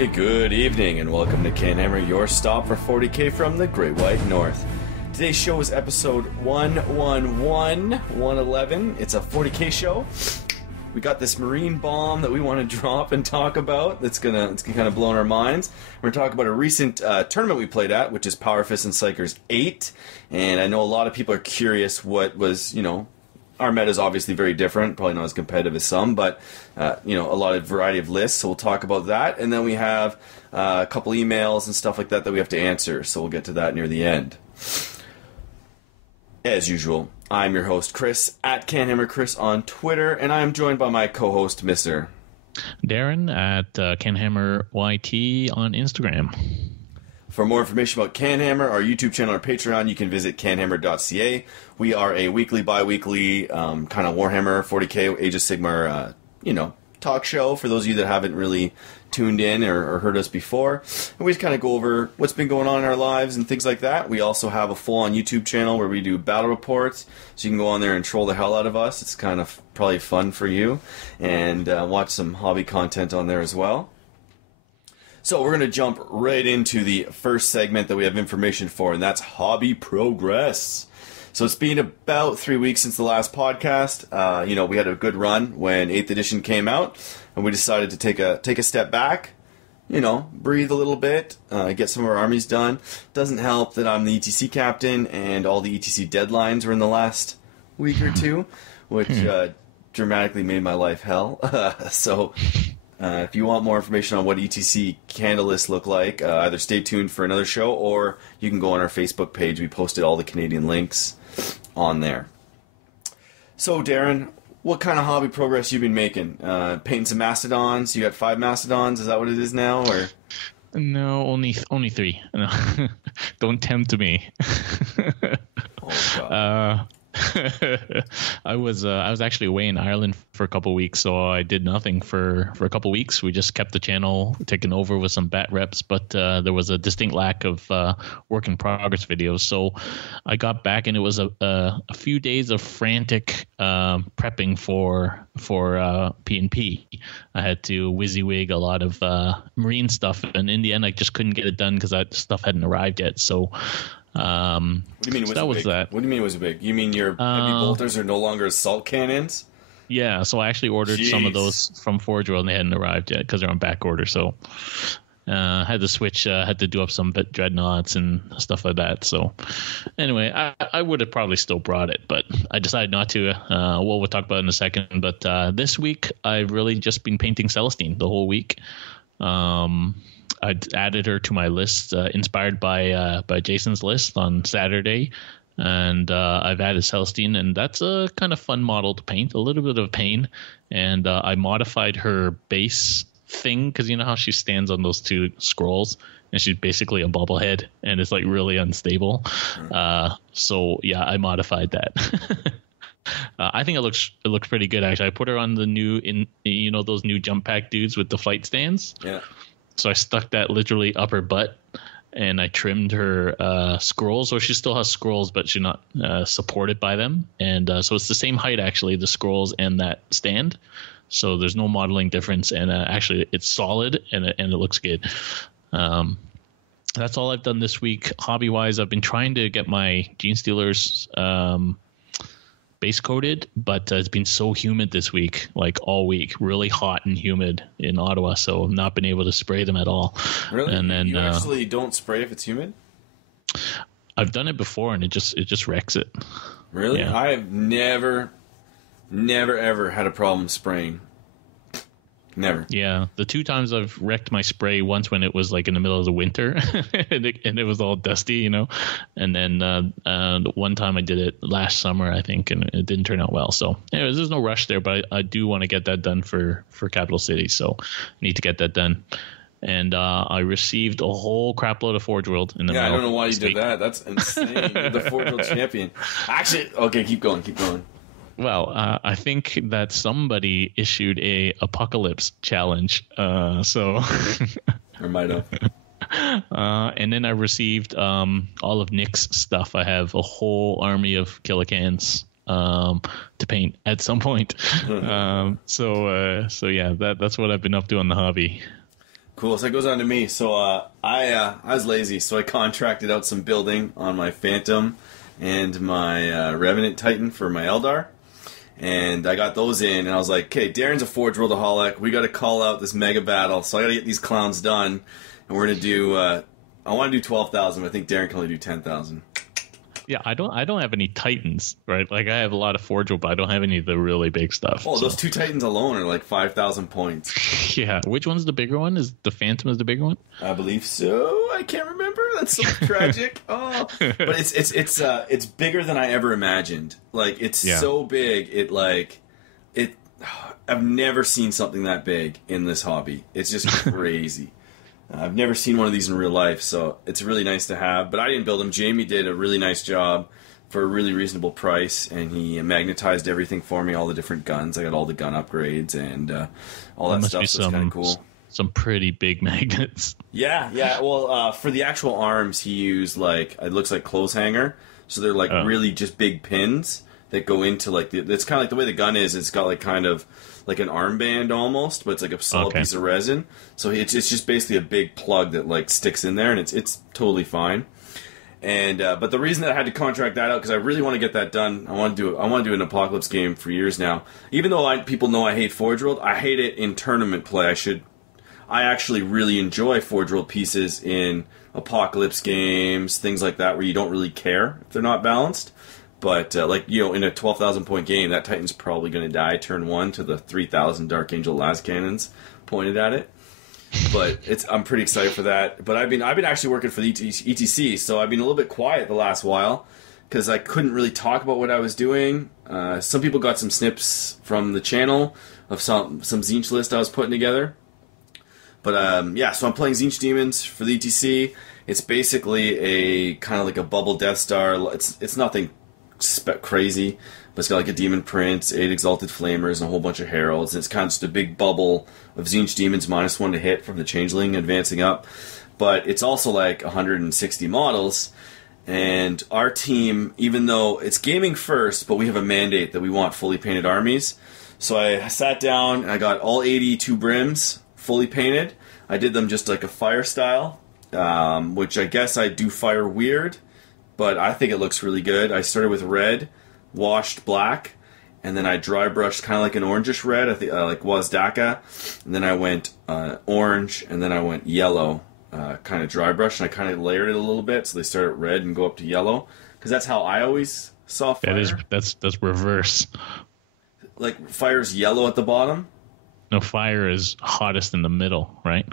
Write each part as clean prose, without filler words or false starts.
Okay, good evening and welcome to CanHammer, your stop for 40k from the Great White North. Today's show is episode 111. It's a 40k show. We got this marine bomb that we want to drop and talk about. It's gonna kind of blow our minds. We're gonna talk about a recent tournament we played at, which is Powerfist and Psykers 8. And I know a lot of people are curious what was, our meta is obviously very different, probably not as competitive as some, but, a lot of variety of lists, so we'll talk about that. And then we have a couple emails and stuff like that we have to answer, so we'll get to that near the end. As usual, I'm your host, Chris, at CanHammer Chris on Twitter, and I am joined by my co-host, Mr. Darren, at CanHammer YT on Instagram. For more information about CanHammer, our YouTube channel, or Patreon, you can visit canhammer.ca. We are a weekly, bi-weekly kind of Warhammer 40k, Age of Sigmar, talk show for those of you that haven't really tuned in or heard us before. And we just kind of go over what's been going on in our lives and things like that. We also have a full-on YouTube channel where we do battle reports, so you can go on there and troll the hell out of us. It's kind of probably fun for you, and watch some hobby content on there as well. So we're going to jump right into the first segment that we have information for, and that's hobby progress. So it's been about 3 weeks since the last podcast. We had a good run when 8th edition came out, and we decided to take a step back, breathe a little bit, get some of our armies done. Doesn't help that I'm the ETC captain, and all the ETC deadlines were in the last week or two, which dramatically made my life hell. If you want more information on what ETC Canada lists look like, either stay tuned for another show, or you can go on our Facebook page. We posted all the Canadian links on there. So, Darren, what kind of hobby progress you been making? Painting some Mastodons? You got 5 Mastodons? Is that what it is now, or? No, only 3. No. Don't tempt me. Oh, God. I was actually away in Ireland for a couple of weeks, so I did nothing for a couple of weeks. We just kept the channel taken over with some bat reps, but there was a distinct lack of work in progress videos. So I got back, and it was a few days of frantic prepping for P&P. I had to WYSIWYG a lot of marine stuff, and in the end, I just couldn't get it done because that stuff hadn't arrived yet. So. What do you mean? So that was that. What do you mean it was big? You mean your heavy bolters are no longer assault cannons? Yeah, so I actually ordered some of those from Forge World, and they hadn't arrived yet because they're on back order. So had to switch, had to do up some dreadnoughts and stuff like that. So anyway, I would have probably still brought it, but I decided not to. We'll talk about it in a second. But this week, I've really just been painting Celestine the whole week. I added her to my list, inspired by Jason's list on Saturday, and I've added Celestine, and that's a kind of fun model to paint, a little bit of a pain, and I modified her base thing, because you know how she stands on those 2 scrolls, and she's basically a bobblehead, and it's like really unstable. So yeah, I modified that. I think it looks pretty good, actually. I put her on the new, those new jump pack dudes with the flight stands. Yeah. So I stuck that literally up her butt, and I trimmed her scrolls. So she still has scrolls, but she's not supported by them. And so it's the same height, actually, the scrolls and that stand. So there's no modeling difference. And actually, it's solid, and it looks good. That's all I've done this week. Hobby-wise, I've been trying to get my Gene Stealers base coated, but it's been so humid this week, like all week, really hot and humid in Ottawa, so I've not been able to spray them at all. Really? And then you actually don't spray if it's humid? I've done it before, and it just wrecks it. Really? Yeah. I have never ever had a problem spraying. Never. Yeah, the 2 times I've wrecked my spray, once when it was like in the middle of the winter and it was all dusty, and then one time I did it last summer, I think, and it didn't turn out well. So anyways, there's no rush there, but I do want to get that done for Capital City, so I need to get that done. And I received a whole crap load of Forge World in the mail. I don't know why you did that. That's insane. You're the Forge World champion. Actually, okay, keep going. Well, I think that somebody issued a apocalypse challenge, so or might have. And then I received all of Nick's stuff. I have a whole army of Killicans to paint at some point. So yeah, that's what I've been up to on the hobby. Cool. So it goes on to me. So I was lazy, so I contracted out some building on my Phantom and my Revenant Titan for my Eldar. And I got those in, and I was like, okay, Darren's a Forge Worldaholic. We got to call out this mega battle, so I got to get these clowns done. And we're going to do, I want to do 12,000, but I think Darren can only do 10,000. Yeah, I don't have any Titans, right? Like, I have a lot of Forge, but I don't have any of the really big stuff. Oh, so. Those 2 Titans alone are like 5,000 points. Yeah. Which one's the bigger one? Is the Phantom is the bigger one? I believe so. I can't remember. That's so tragic. Oh, but it's bigger than I ever imagined. Like, it's so big. I've never seen something that big in this hobby. It's just crazy. I've never seen one of these in real life, so it's really nice to have. But I didn't build them. Jamie did a really nice job for a really reasonable price, and he magnetized everything for me, all the different guns. I got all the gun upgrades and all that stuff, so it's kind of cool. Some pretty big magnets. Yeah. Well, for the actual arms, he used, like, it looks like clothes hanger, so they're, like, really just big pins that go into, like, it's kind of like the way the gun is. It's got, like, kind of like an armband almost, but it's like a solid piece of resin. So it's just basically a big plug that, like, sticks in there, and it's totally fine. And but the reason that I had to contract that out, because I really want to get that done. I want to do an Apocalypse game for years now. Even though people know I hate Forge World, I hate it in tournament play. I actually really enjoy Forge World pieces in Apocalypse games, things like that, where you don't really care if they're not balanced. But, like, you know, in a 12,000 point game, that Titan's probably going to die turn 1 to the 3,000 Dark Angel las cannons pointed at it. But I'm pretty excited for that. But I've been actually working for the ETC, so I've been a little bit quiet the last while because I couldn't really talk about what I was doing. Some people got some snips from the channel of some Tzeentch list I was putting together. But, so I'm playing Tzeentch Demons for the ETC. It's basically a kind of like a bubble Death Star. It's nothing crazy, but it's got like a demon prince, 8 exalted flamers, and a whole bunch of heralds. And it's kind of just a big bubble of Tzeentch demons -1 to hit from the changeling advancing up. But it's also like 160 models. And our team, even though it's gaming first, but we have a mandate that we want fully painted armies. So I sat down and I got all 82 brims fully painted. I did them just like a fire style, which I guess I do fire weird, but I think it looks really good. I started with red, washed black, and then I dry brushed kind of like an orangish red, I think like Wazdaka, and then I went orange, and then I went yellow, kind of dry brush, and I kind of layered it a little bit, so they start at red and go up to yellow, because that's how I always saw fire. That's reverse. Like fire's yellow at the bottom. No, fire is hottest in the middle, right?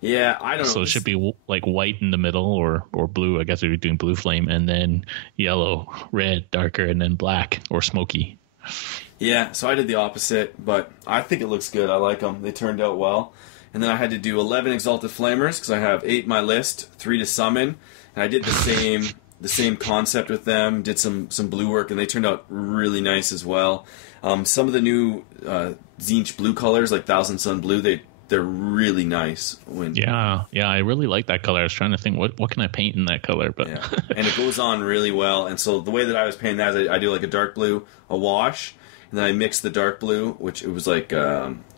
Yeah, I don't know. So it should be like white in the middle, or blue. I guess if you're doing blue flame, and then yellow, red, darker, and then black or smoky. Yeah, so I did the opposite, but I think it looks good. I like them. They turned out well. And then I had to do 11 Exalted Flamers, because I have 8 in my list, 3 to summon. And I did the same concept with them, did some blue work, and they turned out really nice as well. Some of the new Tzeentch blue colors, like Thousand Sun Blue, they're really nice. Yeah, I really like that color. I was trying to think, what can I paint in that color? But yeah. And it goes on really well. And so the way that I was painting that is I do like a dark blue, a wash, and then I mix the dark blue, which it was like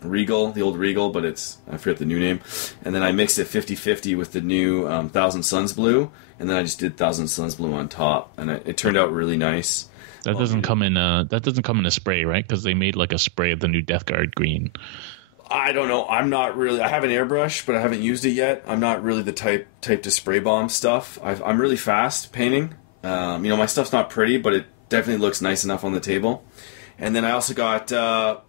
Regal, the old Regal, but I forget the new name. And then I mixed it 50-50 with the new Thousand Suns blue, and then I just did Thousand Suns blue on top, and it turned out really nice. That doesn't come in a spray, right? Because they made like a spray of the new Death Guard green. I don't know. I have an airbrush, but I haven't used it yet. I'm not really the type to spray bomb stuff. I'm really fast painting. My stuff's not pretty, but it definitely looks nice enough on the table. And then I also got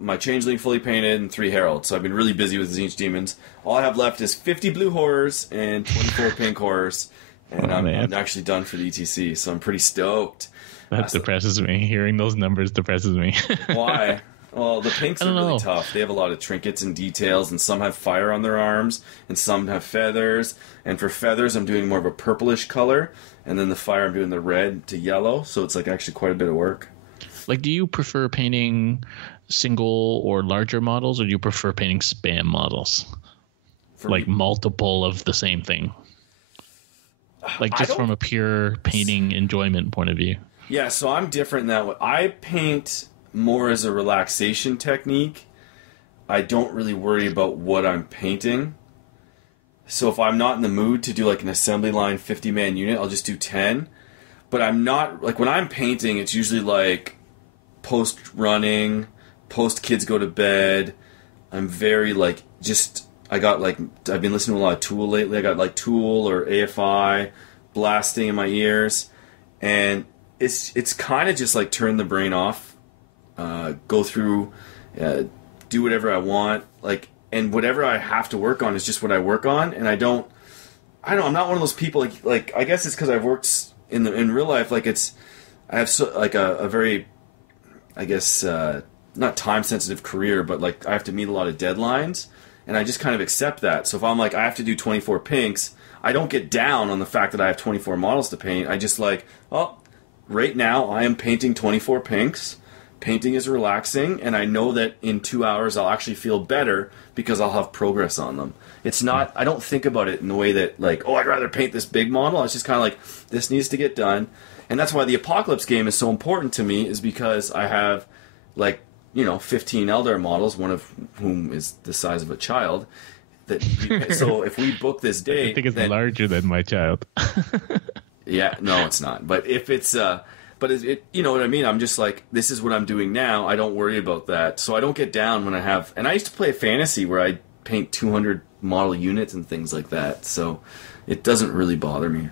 my Changeling fully painted and 3 Heralds. So I've been really busy with Tzeentch Demons. All I have left is 50 Blue Horrors and 24 Pink Horrors. And I'm actually done for the ETC, so I'm pretty stoked. That depresses me. Hearing those numbers depresses me. Why? Well, the pinks are really tough. They have a lot of trinkets and details, and some have fire on their arms, and some have feathers. And for feathers, I'm doing more of a purplish color, and then the fire, I'm doing the red to yellow, so it's like actually quite a bit of work. Like, do you prefer painting single or larger models, or do you prefer painting spam models? Like multiple of the same thing? Like just from a pure painting enjoyment point of view. Yeah, so I'm different in that way. I paint more as a relaxation technique. I don't really worry about what I'm painting. So if I'm not in the mood to do like an assembly line 50-man unit, I'll just do 10. But I'm not, like when I'm painting, it's usually like post-running, post-kids go to bed. I'm very like, I've been listening to a lot of Tool lately. I got like Tool or AFI blasting in my ears. And it's kind of just like turn the brain off, go through, do whatever I want, like, and whatever I have to work on is just what I work on, and I'm not one of those people like I guess it's because I've worked in real life, like I have a very, I guess, not time sensitive career, but like I have to meet a lot of deadlines, and I just kind of accept that. So if I'm like I have to do 24 pinks, I don't get down on the fact that I have 24 models to paint. I just like, oh, right now I am painting 24 pinks. Painting is relaxing, and I know that in 2 hours I'll actually feel better because I'll have progress on them. It's not, I don't think about it in the way that, like, oh, I'd rather paint this big model. It's just kind of like, this needs to get done. And that's why the Apocalypse game is so important to me, is because I have, like, 15 Eldar models, one of whom is the size of a child. So if we book this date... I think it's larger than my child. Yeah, no, it's not. But if it's... But you know what I mean? I'm just like, this is what I'm doing now. I don't worry about that. So I don't get down when I have... And I used to play fantasy where I paint 200 model units and things like that. So it doesn't really bother me.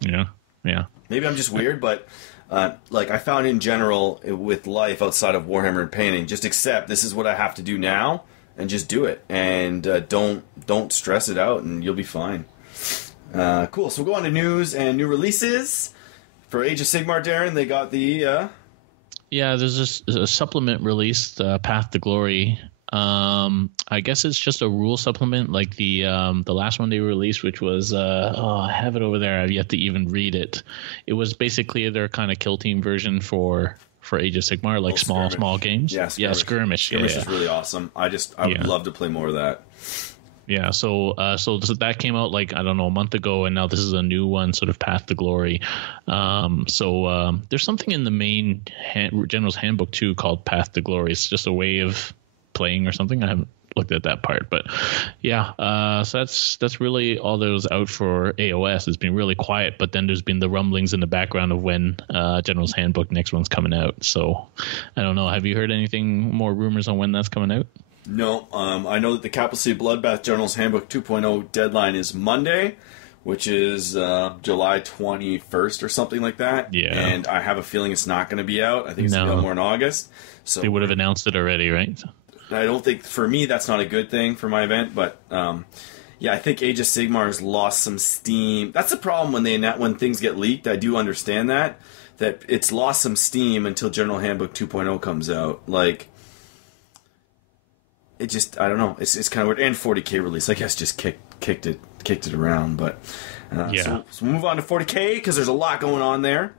Yeah. Maybe I'm just weird, but like I found in general with life outside of Warhammer and painting, just accept this is what I have to do now and just do it. And don't stress it out and you'll be fine. Cool. So we'll go on to news and new releases. For Age of Sigmar, Darren, they got the... Yeah, there's a supplement released, Path to Glory. I guess it's just a rule supplement, like the last one they released, which was... I have it over there. I've yet to even read it. It was basically their kind of kill team version for Age of Sigmar, like small games. Yeah, Skirmish. Skirmish Is really awesome. I would love to play more of that. Yeah, so that came out like, I don't know, a month ago, and now this is a new one, sort of Path to Glory. There's something in the main General's Handbook too called Path to Glory. It's just a way of playing or something. I haven't looked at that part, but yeah. So that's really all that was out for AOS. It's been really quiet, but then there's been the rumblings in the background of when General's Handbook next one's coming out. So I don't know. Have you heard anything more rumors on when that's coming out? No, I know that the Capital City Bloodbath General's Handbook 2.0 deadline is Monday, which is July 21st or something like that. Yeah. And I have a feeling it's not going to be out. I think it's going to be out more in August. So they would have announced it already, right? I don't think, for me, that's not a good thing for my event, but yeah, I think Age of Sigmar has lost some steam. That's the problem when things get leaked. I do understand that it's lost some steam until General Handbook 2.0 comes out. Like... It just, I don't know. It's kind of weird. And 40K release, I guess, just kicked it around. But yeah. So we'll move on to 40K because there's a lot going on there.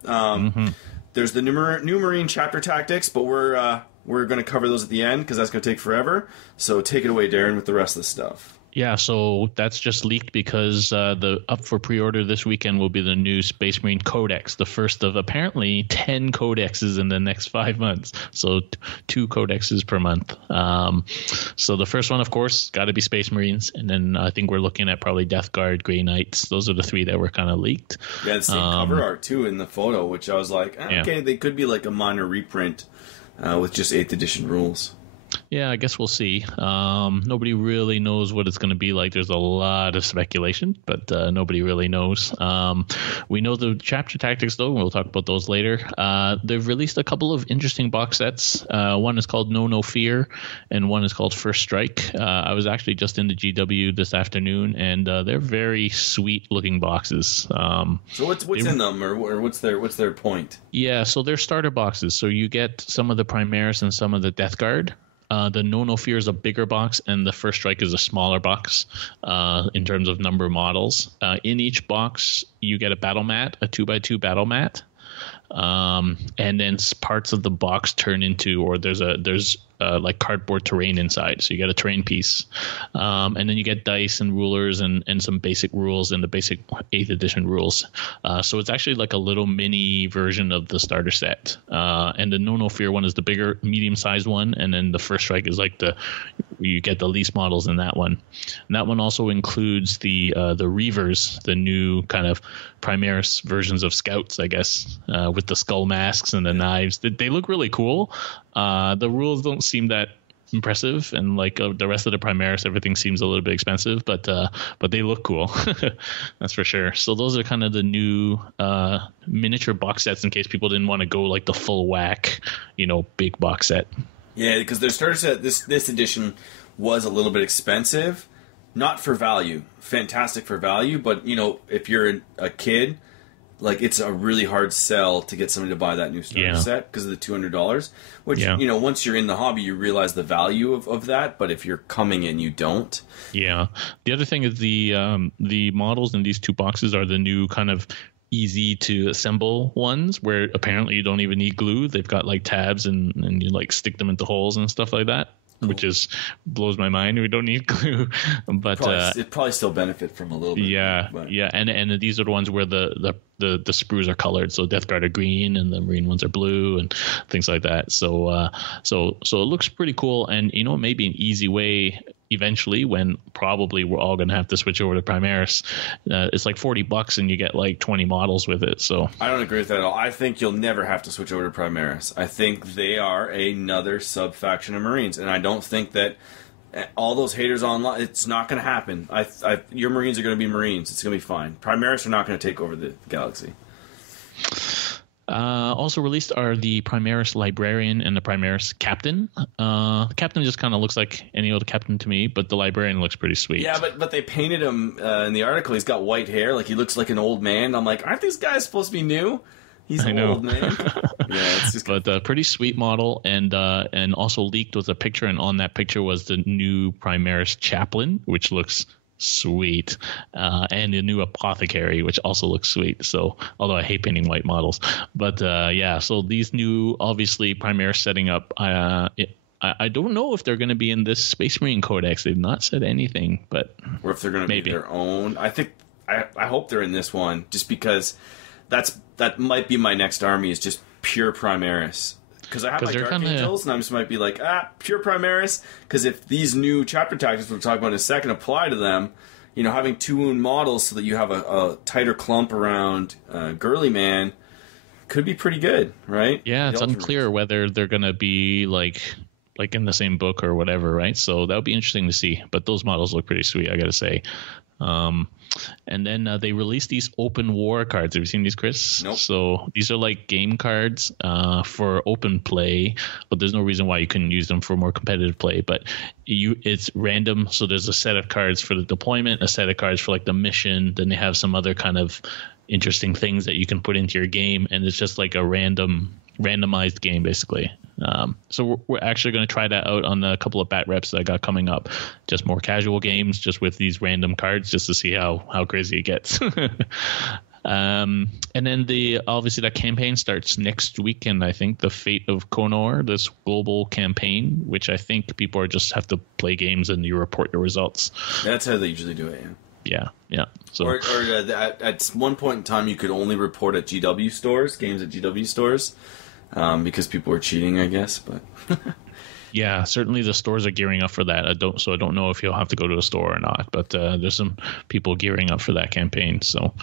There's the new Marine chapter tactics, but we're going to cover those at the end because that's going to take forever. So take it away, Darren, with the rest of the stuff. Yeah, so that's just leaked because the up for pre-order this weekend will be the new Space Marine Codex, the first of apparently 10 codexes in the next 5 months. So 2 codexes per month. So the first one, of course, got to be Space Marines, and then I think we're looking at probably Death Guard, Grey Knights. Those are the 3 that were kind of leaked. Yeah, the same cover art too in the photo, which I was like, okay, they could be like a minor reprint with just 8th edition rules. Yeah, I guess we'll see. Nobody really knows what it's going to be like. There's a lot of speculation, but nobody really knows. We know the chapter tactics, though, and we'll talk about those later. They've released a couple of interesting box sets. One is called No Fear, and one is called First Strike. I was actually just in the GW this afternoon, and they're very sweet-looking boxes. So what's in them, or what's their point? Yeah, so they're starter boxes. So you get some of the Primaris and some of the Death Guard. The No Fear is a bigger box, and the First Strike is a smaller box in terms of number of models. In each box, you get a battle mat, a 2x2 battle mat, and then parts of the box turn into, or there's like cardboard terrain inside, so you get a terrain piece, and then you get dice and rulers and some basic rules and the basic 8th edition rules. So it's actually like a little mini version of the starter set. And the No Fear one is the bigger, medium-sized one, and then the First Strike is like the you get the least models in that one. And that one also includes the Reavers, the new kind of Primaris versions of Scouts, I guess, with the skull masks and the knives. They look really cool. The rules don't seem that impressive, and like the rest of the Primaris, everything seems a little bit expensive, but they look cool. That's for sure. So those are kind of the new miniature box sets in case people didn't want to go like the full whack, big box set. Yeah, because their starter set this edition was a little bit expensive, not for value, fantastic for value, but if you're a kid, like, it's a really hard sell to get somebody to buy that new starter set because of the $200, which, once you're in the hobby, you realize the value of that. But if you're coming in, you don't. Yeah. The other thing is the models in these two boxes are the new kind of easy to assemble ones where apparently you don't even need glue. They've got like tabs and you like stick them into holes and stuff like that. Cool. Which blows my mind. We don't need glue, but it probably still benefit from a little bit. Yeah, and these are the ones where the sprues are colored. So Death Guard are green, and the Marine ones are blue, and things like that. So it looks pretty cool, and maybe an easy way eventually, when probably we're all going to have to switch over to Primaris. It's like $40 and you get like 20 models with it. So I don't agree with that at all. I think you'll never have to switch over to Primaris. I think they are another sub-faction of Marines, and I don't think that all those haters online, it's not going to happen. Your Marines are going to be Marines. It's going to be fine. Primaris are not going to take over the galaxy. Also released are the Primaris Librarian and the Primaris Captain. The Captain just kind of looks like any other Captain to me, but the Librarian looks pretty sweet. Yeah, but they painted him in the article. He's got white hair, like he looks like an old man. I'm like, aren't these guys supposed to be new? He's an old man. Yeah, it's just but a pretty sweet model, and also leaked was a picture, and on that picture was the new Primaris Chaplain, which looks sweet, and a new Apothecary, which also looks sweet. So, although I hate painting white models, but so these new, obviously, Primaris setting up. I don't know if they're going to be in this Space Marine Codex. They've not said anything, but or if they're going to be their own. I think I hope they're in this one, just because that might be my next army, is just pure Primaris. Because I have my Dark Angels, and I just might be like, pure Primaris. Because if these new chapter tactics we'll talk about in a second apply to them, having 2 wound models so that you have a tighter clump around Girly Man could be pretty good, right? Yeah, it's unclear whether they're going to be like in the same book or whatever, right? So that would be interesting to see. But those models look pretty sweet, I got to say. And then they released these open war cards. Have you seen these, Chris? Nope. So these are like game cards for open play, but there's no reason why you couldn't use them for more competitive play. But it's random. So there's a set of cards for the deployment, a set of cards for like the mission. Then they have some other kind of interesting things that you can put into your game, and it's just like a randomized game basically. So we're actually going to try that out on a couple of bat reps that I got coming up. Just more casual games, just with these random cards, just to see how crazy it gets. And then obviously that campaign starts next weekend. I think the Fate of Konor, this global campaign, which I think people just have to play games and you report your results. That's how they usually do it. Yeah. So or at one point in time, you could only report at GW stores, games at GW stores. Because people were cheating, I guess, but yeah, certainly the stores are gearing up for that. I don't know if you'll have to go to a store or not, but there's some people gearing up for that campaign. So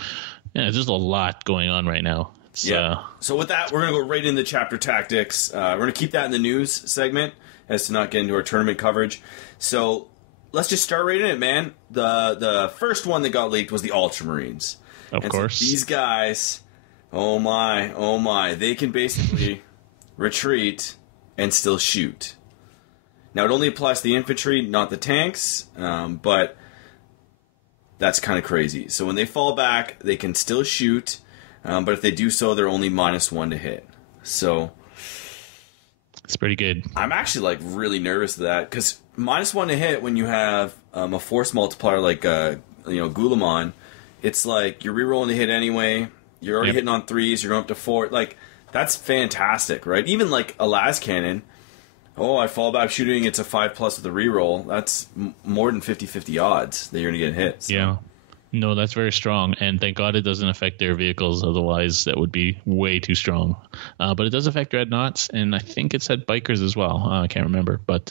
yeah, there's just a lot going on right now. So with that, we're gonna go right into chapter tactics. We're gonna keep that in the news segment as to not get into our tournament coverage. So let's just start right in it, man. The first one that got leaked was the Ultramarines. Of course, so these guys. Oh my, they can basically retreat and still shoot. Now, it only applies to the infantry, not the tanks, but that's kind of crazy. So when they fall back, they can still shoot, but if they do so, they're only -1 to hit. So it's pretty good. I'm actually like really nervous of that, because -1 to hit when you have a force multiplier like Gulamon, it's like you're rerolling to hit anyway. You're already hitting on 3s. You're going up to 4. Like, that's fantastic, right? Even like a las cannon. Oh, I fall back shooting. It's a 5+ with a reroll. That's more than 50-50 odds that you're going to get hit. So. Yeah. No, that's very strong, and thank God it doesn't affect their vehicles. Otherwise, that would be way too strong. But it does affect dreadnoughts, and I think it said bikers as well. I can't remember, but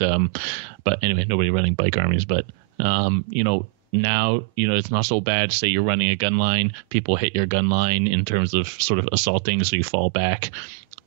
anyway, nobody running bike armies. But now it's not so bad. Say you're running a gun line, people hit your gun line in terms of sort of assaulting, so you fall back.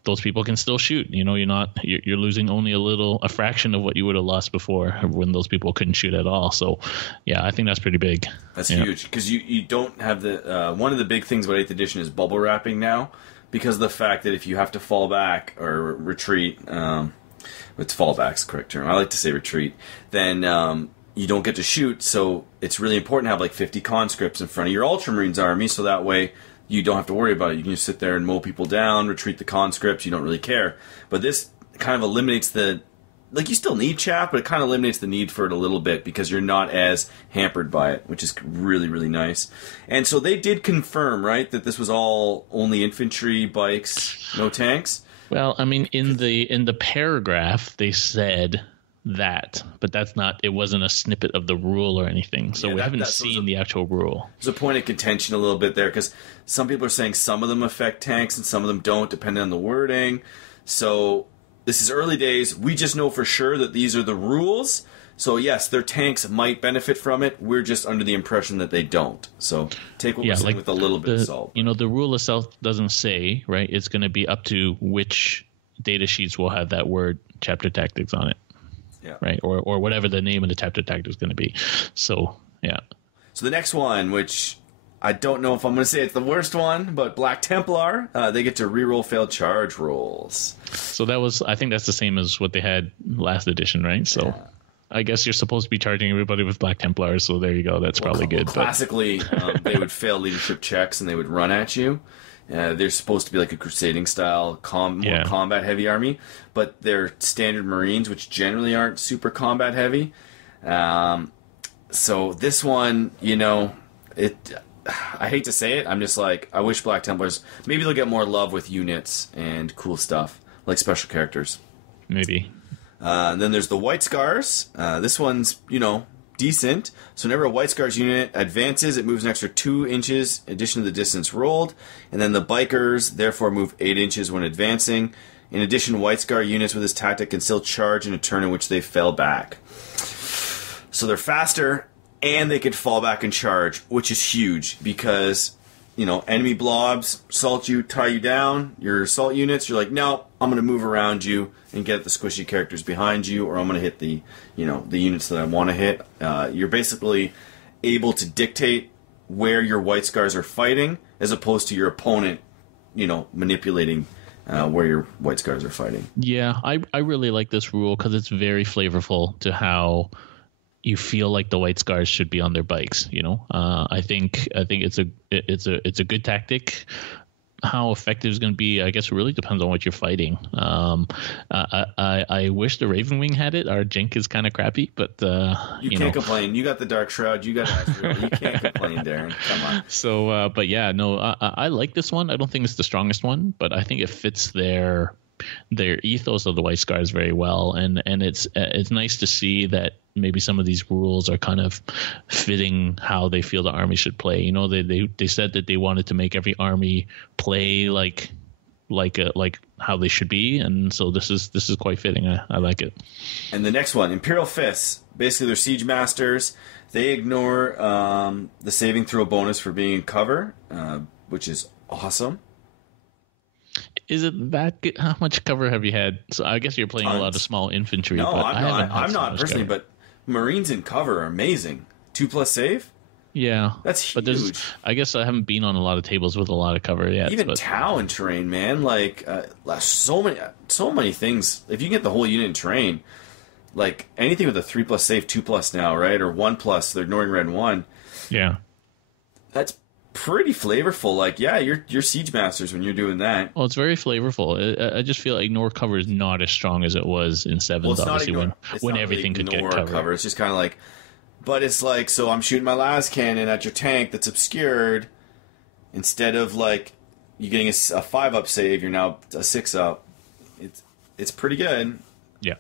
Those people can still shoot. You're losing only a fraction of what you would have lost before when those people couldn't shoot at all. So, yeah, I think that's pretty big. That's huge because you don't have the one of the big things about 8th edition is bubble wrapping now, because of the fact that if you have to fall back or retreat, it's fallback's the correct term. I like to say retreat. Then you don't get to shoot. So it's really important to have like 50 conscripts in front of your Ultramarines army, so that way you don't have to worry about it. You can just sit there and mow people down, retreat the conscripts. You don't really care. But this kind of eliminates you still need chaff, but it kind of eliminates the need for it a little bit because you're not as hampered by it, which is really, really nice. And so they did confirm, right, that this was all only infantry, bikes, no tanks? Well, I mean, in the paragraph, they said that, but it wasn't a snippet of the rule or anything, so we haven't seen the actual rule. There's a point of contention a little bit there, because some people are saying some of them affect tanks and some of them don't, depending on the wording. So this is early days. We just know for sure that these are the rules. So yes, their tanks might benefit from it. We're just under the impression that they don't. So take what we're saying with a little bit of salt. The rule itself doesn't say, right, it's going to be up to which data sheets will have that word chapter tactics on it. Yeah. Right. Or whatever the name of the chapter tactic is going to be. So, yeah. So the next one, which I don't know if I'm going to say it's the worst one, but Black Templar, they get to reroll failed charge rolls. So I think that's the same as what they had last edition, right? So yeah. I guess you're supposed to be charging everybody with Black Templars, so there you go. That's probably good. Classically, they would fail leadership checks and they would run at you. They're supposed to be like a crusading style, more combat heavy army, but they're standard Marines, which generally aren't super combat heavy. So this one, I hate to say it, I'm just like, I wish Black Templars, maybe they'll get more love with units and cool stuff, like special characters. Maybe. And then there's the White Scars. This one's, decent. So whenever a White Scars unit advances, it moves an extra 2 inches in addition to the distance rolled. And then the Bikers, therefore, move 8 inches when advancing. In addition, White Scar units with this tactic can still charge in a turn in which they fell back. So they're faster, and they could fall back and charge, which is huge because, enemy blobs assault you, tie you down. Your assault units, you're like, no, I'm going to move around you and get the squishy characters behind you, or I'm going to hit the units that I want to hit. You're basically able to dictate where your White Scars are fighting, as opposed to your opponent, manipulating where your White Scars are fighting. Yeah, I really like this rule because it's very flavorful to how you feel like the White Scars should be on their bikes. I think it's a good tactic. How effective it's going to be, I guess, it really depends on what you're fighting. I wish the Raven Wing had it. Our Jink is kind of crappy, but you can't complain. You got the Dark Shroud. You got Astral. You can't complain, Darren. Come on. So, but yeah, no, I like this one. I don't think it's the strongest one, but I think it fits their ethos of the White Scars very well, and it's nice to see that maybe some of these rules are kind of fitting how they feel the army should play. They said that they wanted to make every army play like how they should be, and so this is quite fitting. I like it. And the next one, Imperial Fists, basically they're siege masters. They ignore the saving throw bonus for being in cover, which is awesome. Is it that good? How much cover have you had? So I guess you're playing a lot of small infantry. No, but I'm not personally, but Marines in cover are amazing. 2+ save? Yeah. That's huge. I guess I haven't been on a lot of tables with a lot of cover yet. Even Tau in terrain, man. Like, so many things. If you can get the whole unit in terrain, like anything with a 3+ save, 2+ now, right? Or 1+, they're ignoring red 1. Yeah. That's pretty flavorful. Like, yeah, you're siege masters when you're doing that. Well, it's very flavorful. I just feel like ignore cover is not as strong as it was in 7th, obviously, when everything could get cover. It's just kind of like, but it's like, so I'm shooting my las cannon at your tank that's obscured. Instead of like you getting a 5-up save, you're now a 6-up. It's pretty good. Yeah.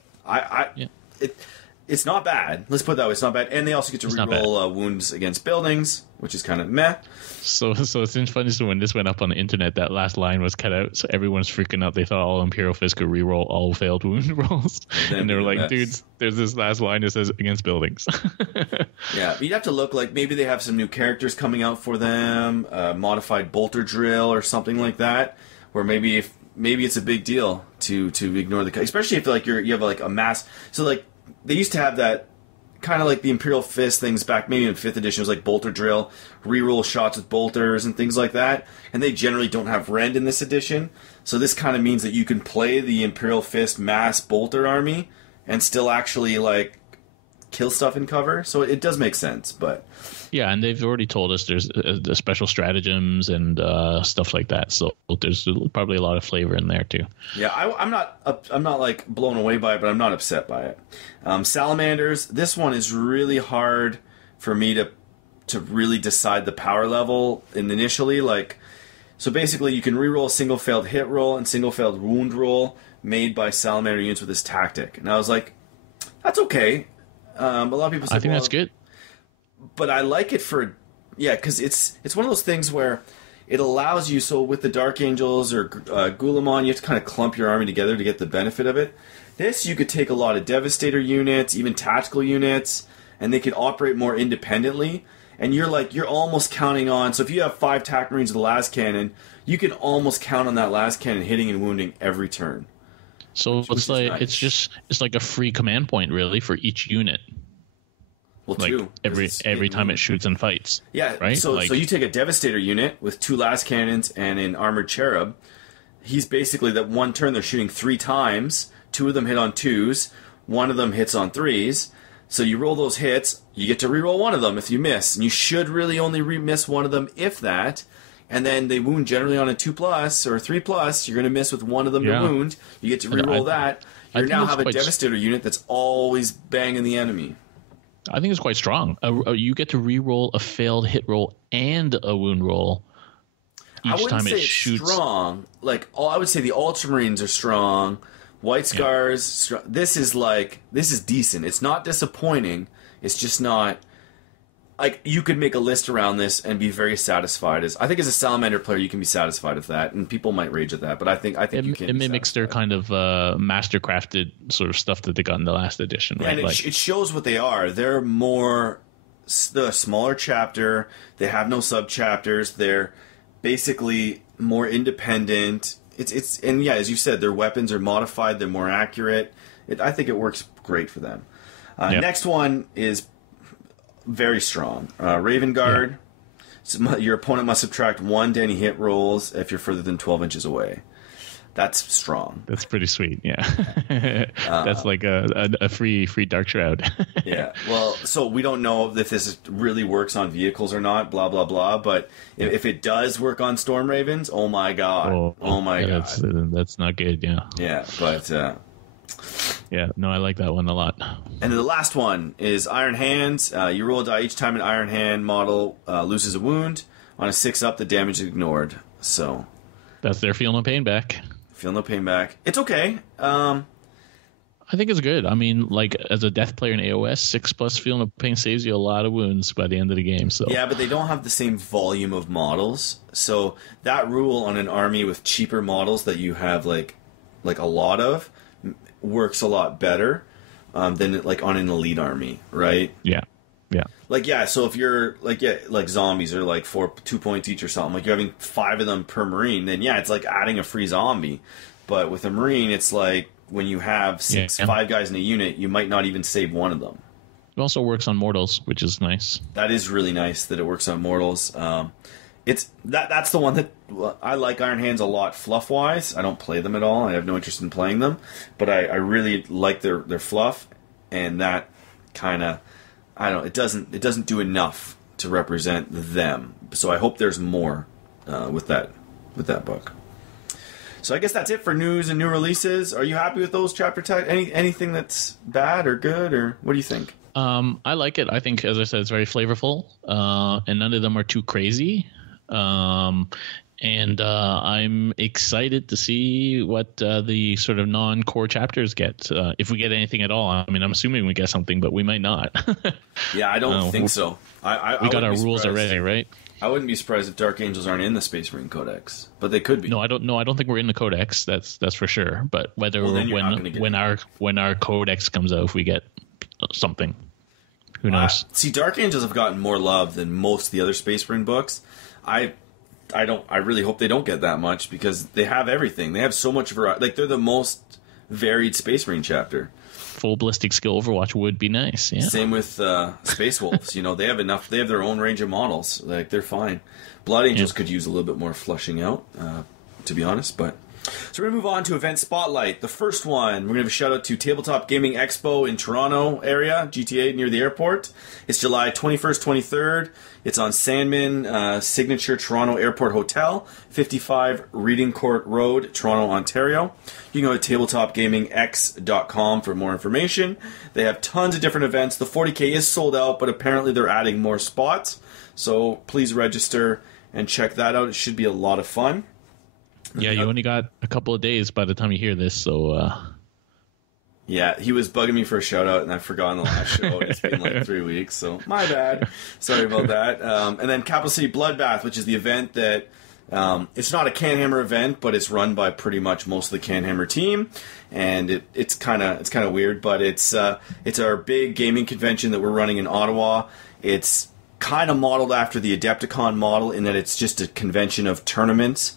it's not bad. Let's put it that way. It's not bad. And they also get to reroll wounds against buildings, which is kind of meh. So it's funny. So when this went up on the internet, that last line was cut out. So everyone's freaking out. They thought all Imperial Fist could reroll all failed wound rolls. And they were like, dudes, there's this last line that says against buildings. Yeah, but you'd have to look like maybe they have some new characters coming out for them, modified bolter drill or something like that, where maybe it's a big deal to ignore especially if like you have like a mass. So like they used to have that kind of like the Imperial Fist things back maybe in 5th edition. It was like bolter drill, reroll shots with bolters and things like that, and they generally don't have rend in this edition. So this kind of means that you can play the Imperial Fist mass bolter army and still actually like kill stuff in cover. So it does make sense, but yeah, and they've already told us there's the special stratagems and stuff like that. So there's probably a lot of flavor in there too. Yeah, I'm not like blown away by it, but I'm not upset by it. Salamanders, this one is really hard for me to really decide the power level initially. Like, so basically you can reroll a single failed hit roll and single failed wound roll made by Salamander units with this tactic. And I was like, that's okay. A lot of people say, I think that's good. But I like it because it's one of those things where it allows you, so with the Dark Angels or Gulamon, you have to kind of clump your army together to get the benefit of it. This, you could take a lot of Devastator units, even tactical units, and they could operate more independently. And you're almost counting on, so if you have 5 Tac Marines with the last cannon, you can almost count on that last cannon hitting and wounding every turn. So it's like nice. It's like a free command point really for each unit. Well, like two. Every time it shoots and fights. Yeah, right. So you take a Devastator unit with 2 last cannons and an armored cherub. He's basically that one turn they're shooting 3 times. 2 of them hit on 2s. 1 of them hits on 3s. So you roll those hits. You get to reroll 1 of them if you miss, and you should really only miss 1 of them if that. And then they wound generally on a 2+ or 3+. You're going to miss with 1 of them to wound. You get to reroll that. You now have a Devastator unit that's always banging the enemy. I think it's quite strong. You get to reroll a failed hit roll and a wound roll each time it shoots. Strong. Like I would say the Ultramarines are strong. White Scars. Yeah. This is decent. It's not disappointing. It's just not. Like, you could make a list around this and be very satisfied. I think as a Salamander player, you can be satisfied with that, and people might rage at that, but I think you can. It mimics their kind of mastercrafted sort of stuff that they got in the last edition, right? And it shows what they are. They're more the smaller chapter. They have no sub chapters. They're basically more independent. And yeah, as you said, their weapons are modified. They're more accurate. I think it works great for them. Next one is very strong. Raven Guard. Yeah. So your opponent must subtract 1 to any hit rolls if you're further than 12 inches away. That's strong. That's pretty sweet, yeah. That's like a free Dark Shroud. Yeah. Well, so we don't know if this really works on vehicles or not, blah, blah, blah. But if it does work on Storm Ravens, oh my God. Oh my God. That's not good, yeah. Yeah, but... yeah, no, I like that one a lot. And then the last one is Iron Hands. You roll a die each time an Iron Hand model loses a wound. On a 6-up, the damage is ignored. So that's their feel no pain back. Feel no pain back. It's okay. I think it's good. I mean, like, as a death player in AOS, 6+ feel no pain saves you a lot of wounds by the end of the game. So yeah, but they don't have the same volume of models. So that rule on an army with cheaper models that you have like a lot of works a lot better than like on an elite army, right? Yeah. Like, yeah, so if you're like zombies are like 2 points each or something, like you're having 5 of them per Marine, then yeah, it's like adding a free zombie. But with a Marine, it's like when you have 5 guys in a unit, you might not even save 1 of them. It also works on mortals, which is nice. That is really nice that it works on mortals. That's the one that I like. Iron Hands a lot fluff wise. I don't play them at all. I have no interest in playing them, but I really like their fluff, and that kind of, I don't know, it doesn't do enough to represent them. So I hope there's more with that book. So I guess that's it for news and new releases. Are you happy with those chapter tag? Anything that's bad or good, or what do you think? I like it. I think, as I said, it's very flavorful, and none of them are too crazy. And I'm excited to see what the sort of non-core chapters get, if we get anything at all. I mean, I'm assuming we get something, but we might not. Yeah, I don't think so. We got our rules already, right? I wouldn't be surprised if Dark Angels aren't in the Space Marine Codex, but they could be. No, I don't think we're in the Codex. That's for sure. But whether when our Codex comes out, if we get something, who knows? See, Dark Angels have gotten more love than most of the other Space Marine books. I really hope they don't get that much, because they have everything. They have so much variety. Like, they're the most varied Space Marine chapter. Full ballistic skill Overwatch would be nice. Yeah. Same with Space Wolves. They have enough. They have their own range of models. Like, they're fine. Blood Angels could use a little bit more flushing out, to be honest. But so we're gonna move on to Event Spotlight. The first one, we're gonna give a shout out to Tabletop Gaming Expo in Toronto area, GTA, near the airport. It's July 21st, 23rd. It's on Sandman Signature Toronto Airport Hotel, 55 Reading Court Road, Toronto, Ontario. You can go to tabletopgamingx.com for more information. They have tons of different events. The 40K is sold out, but apparently they're adding more spots. So please register and check that out. It should be a lot of fun. Yeah, you only got a couple of days by the time you hear this, so... Yeah, he was bugging me for a shout-out, and I forgot on the last show. It's been like 3 weeks, so my bad. Sorry about that. And then Capital City Bloodbath, which is the event that... it's not a CanHammer event, but it's run by pretty much most of the CanHammer team, and it's kind of weird, but it's our big gaming convention that we're running in Ottawa. It's kind of modeled after the Adepticon model in that it's just a convention of tournaments.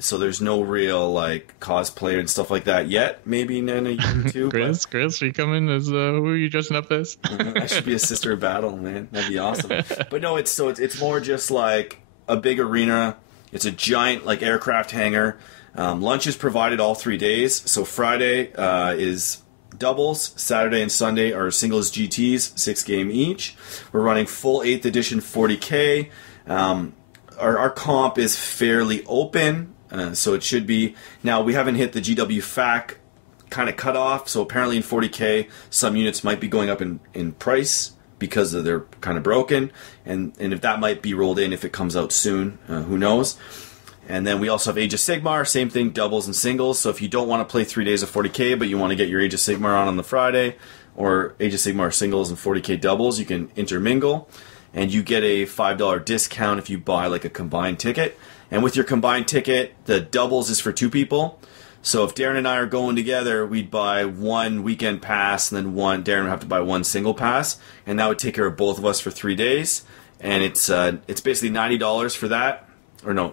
So there's no real like cosplay and stuff like that yet. Maybe in a year or two. Chris, are you coming as who are you dressing up as? I should be a Sister of Battle, man. That'd be awesome. But no, it's more just like a big arena. It's a giant like aircraft hangar. Lunch is provided all 3 days. So Friday is doubles. Saturday and Sunday are singles GTs, 6 game each. We're running full 8th edition 40K. Our comp is fairly open. So it should be. Now, we haven't hit the GW FAC kind of cutoff, so apparently in 40K, some units might be going up in price because they're kind of broken, and if that might be rolled in if it comes out soon, who knows. And then we also have Age of Sigmar, same thing, doubles and singles, so if you don't want to play 3 days of 40K, but you want to get your Age of Sigmar on the Friday, or Age of Sigmar singles and 40K doubles, you can intermingle, and you get a $5 discount if you buy like a combined ticket. And with your combined ticket, the doubles is for 2 people. So if Darren and I are going together, we'd buy 1 weekend pass, and then Darren would have to buy 1 single pass, and that would take care of both of us for 3 days. And it's basically $90 for that, or no,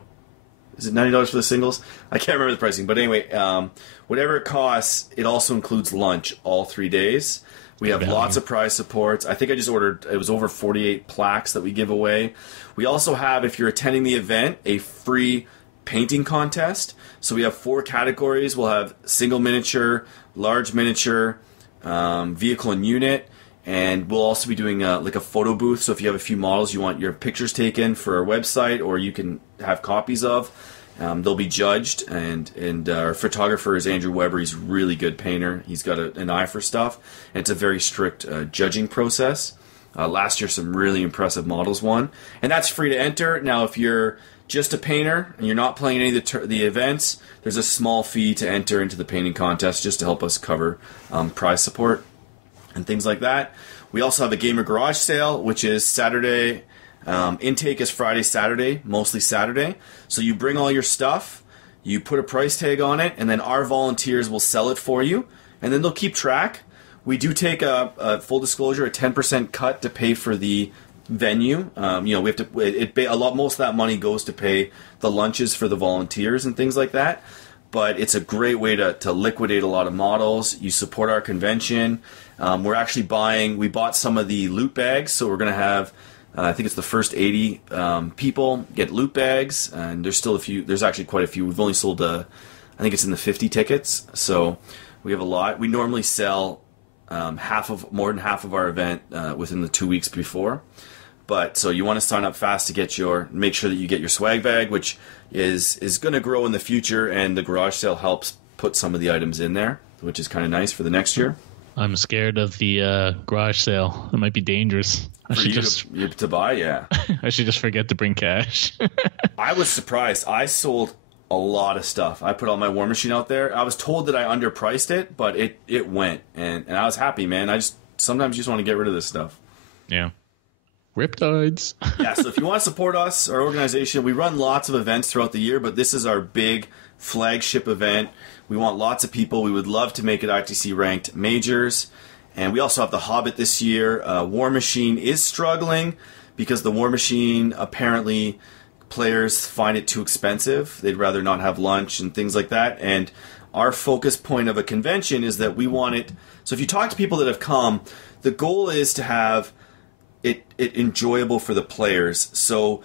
is it $90 for the singles? I can't remember the pricing, but anyway, whatever it costs, it also includes lunch all 3 days. We have lots of prize supports. I think I just ordered, it was over 48 plaques that we give away. We also have, if you're attending the event, a free painting contest. So we have 4 categories. We'll have single miniature, large miniature, vehicle and unit, and we'll also be doing like a photo booth. So if you have a few models you want your pictures taken for our website, or you can have copies of, they'll be judged. And our photographer is Andrew Weber. He's a really good painter. He's got an eye for stuff. And it's a very strict judging process. Last year, some really impressive models won. And that's free to enter. Now, if you're just a painter and you're not playing any of the events, there's a small fee to enter into the painting contest just to help us cover prize support and things like that. We also have a Gamer Garage sale, which is Saturday. Intake is Friday, Saturday, mostly Saturday. So you bring all your stuff, you put a price tag on it, and then our volunteers will sell it for you, and then they'll keep track. We do take a full disclosure, a 10% cut to pay for the venue. We have to. Most of that money goes to pay the lunches for the volunteers and things like that. But it's a great way to liquidate a lot of models. You support our convention. We're actually we bought some of the loot bags, so we're going to have. I think it's the first 80 people get loot bags, and there's still a few. There's actually quite a few. We've only sold. I think it's in the 50 tickets, so we have a lot. We normally sell. More than half of our event within the 2 weeks before. But so you want to sign up fast to make sure that you get your swag bag, which is going to grow in the future, and the garage sale helps put some of the items in there, which is kind of nice for the next year. I'm scared of the garage sale. It might be dangerous. I should just to buy, yeah. I should just forget to bring cash. I was surprised. I sold a lot of stuff. I put all my War Machine out there. I was told that I underpriced it, but it went, and I was happy, man. Sometimes you just want to get rid of this stuff. Yeah. Riptides. Yeah, so if you want to support us, our organization, we run lots of events throughout the year, but this is our big flagship event. We want lots of people. We would love to make it ITC ranked majors. And we also have the Hobbit this year. War Machine is struggling because the War Machine, apparently, players find it too expensive. They'd rather not have lunch and things like that. And our focus point of a convention is that we want it. So if you talk to people that have come, the goal is to have it enjoyable for the players. So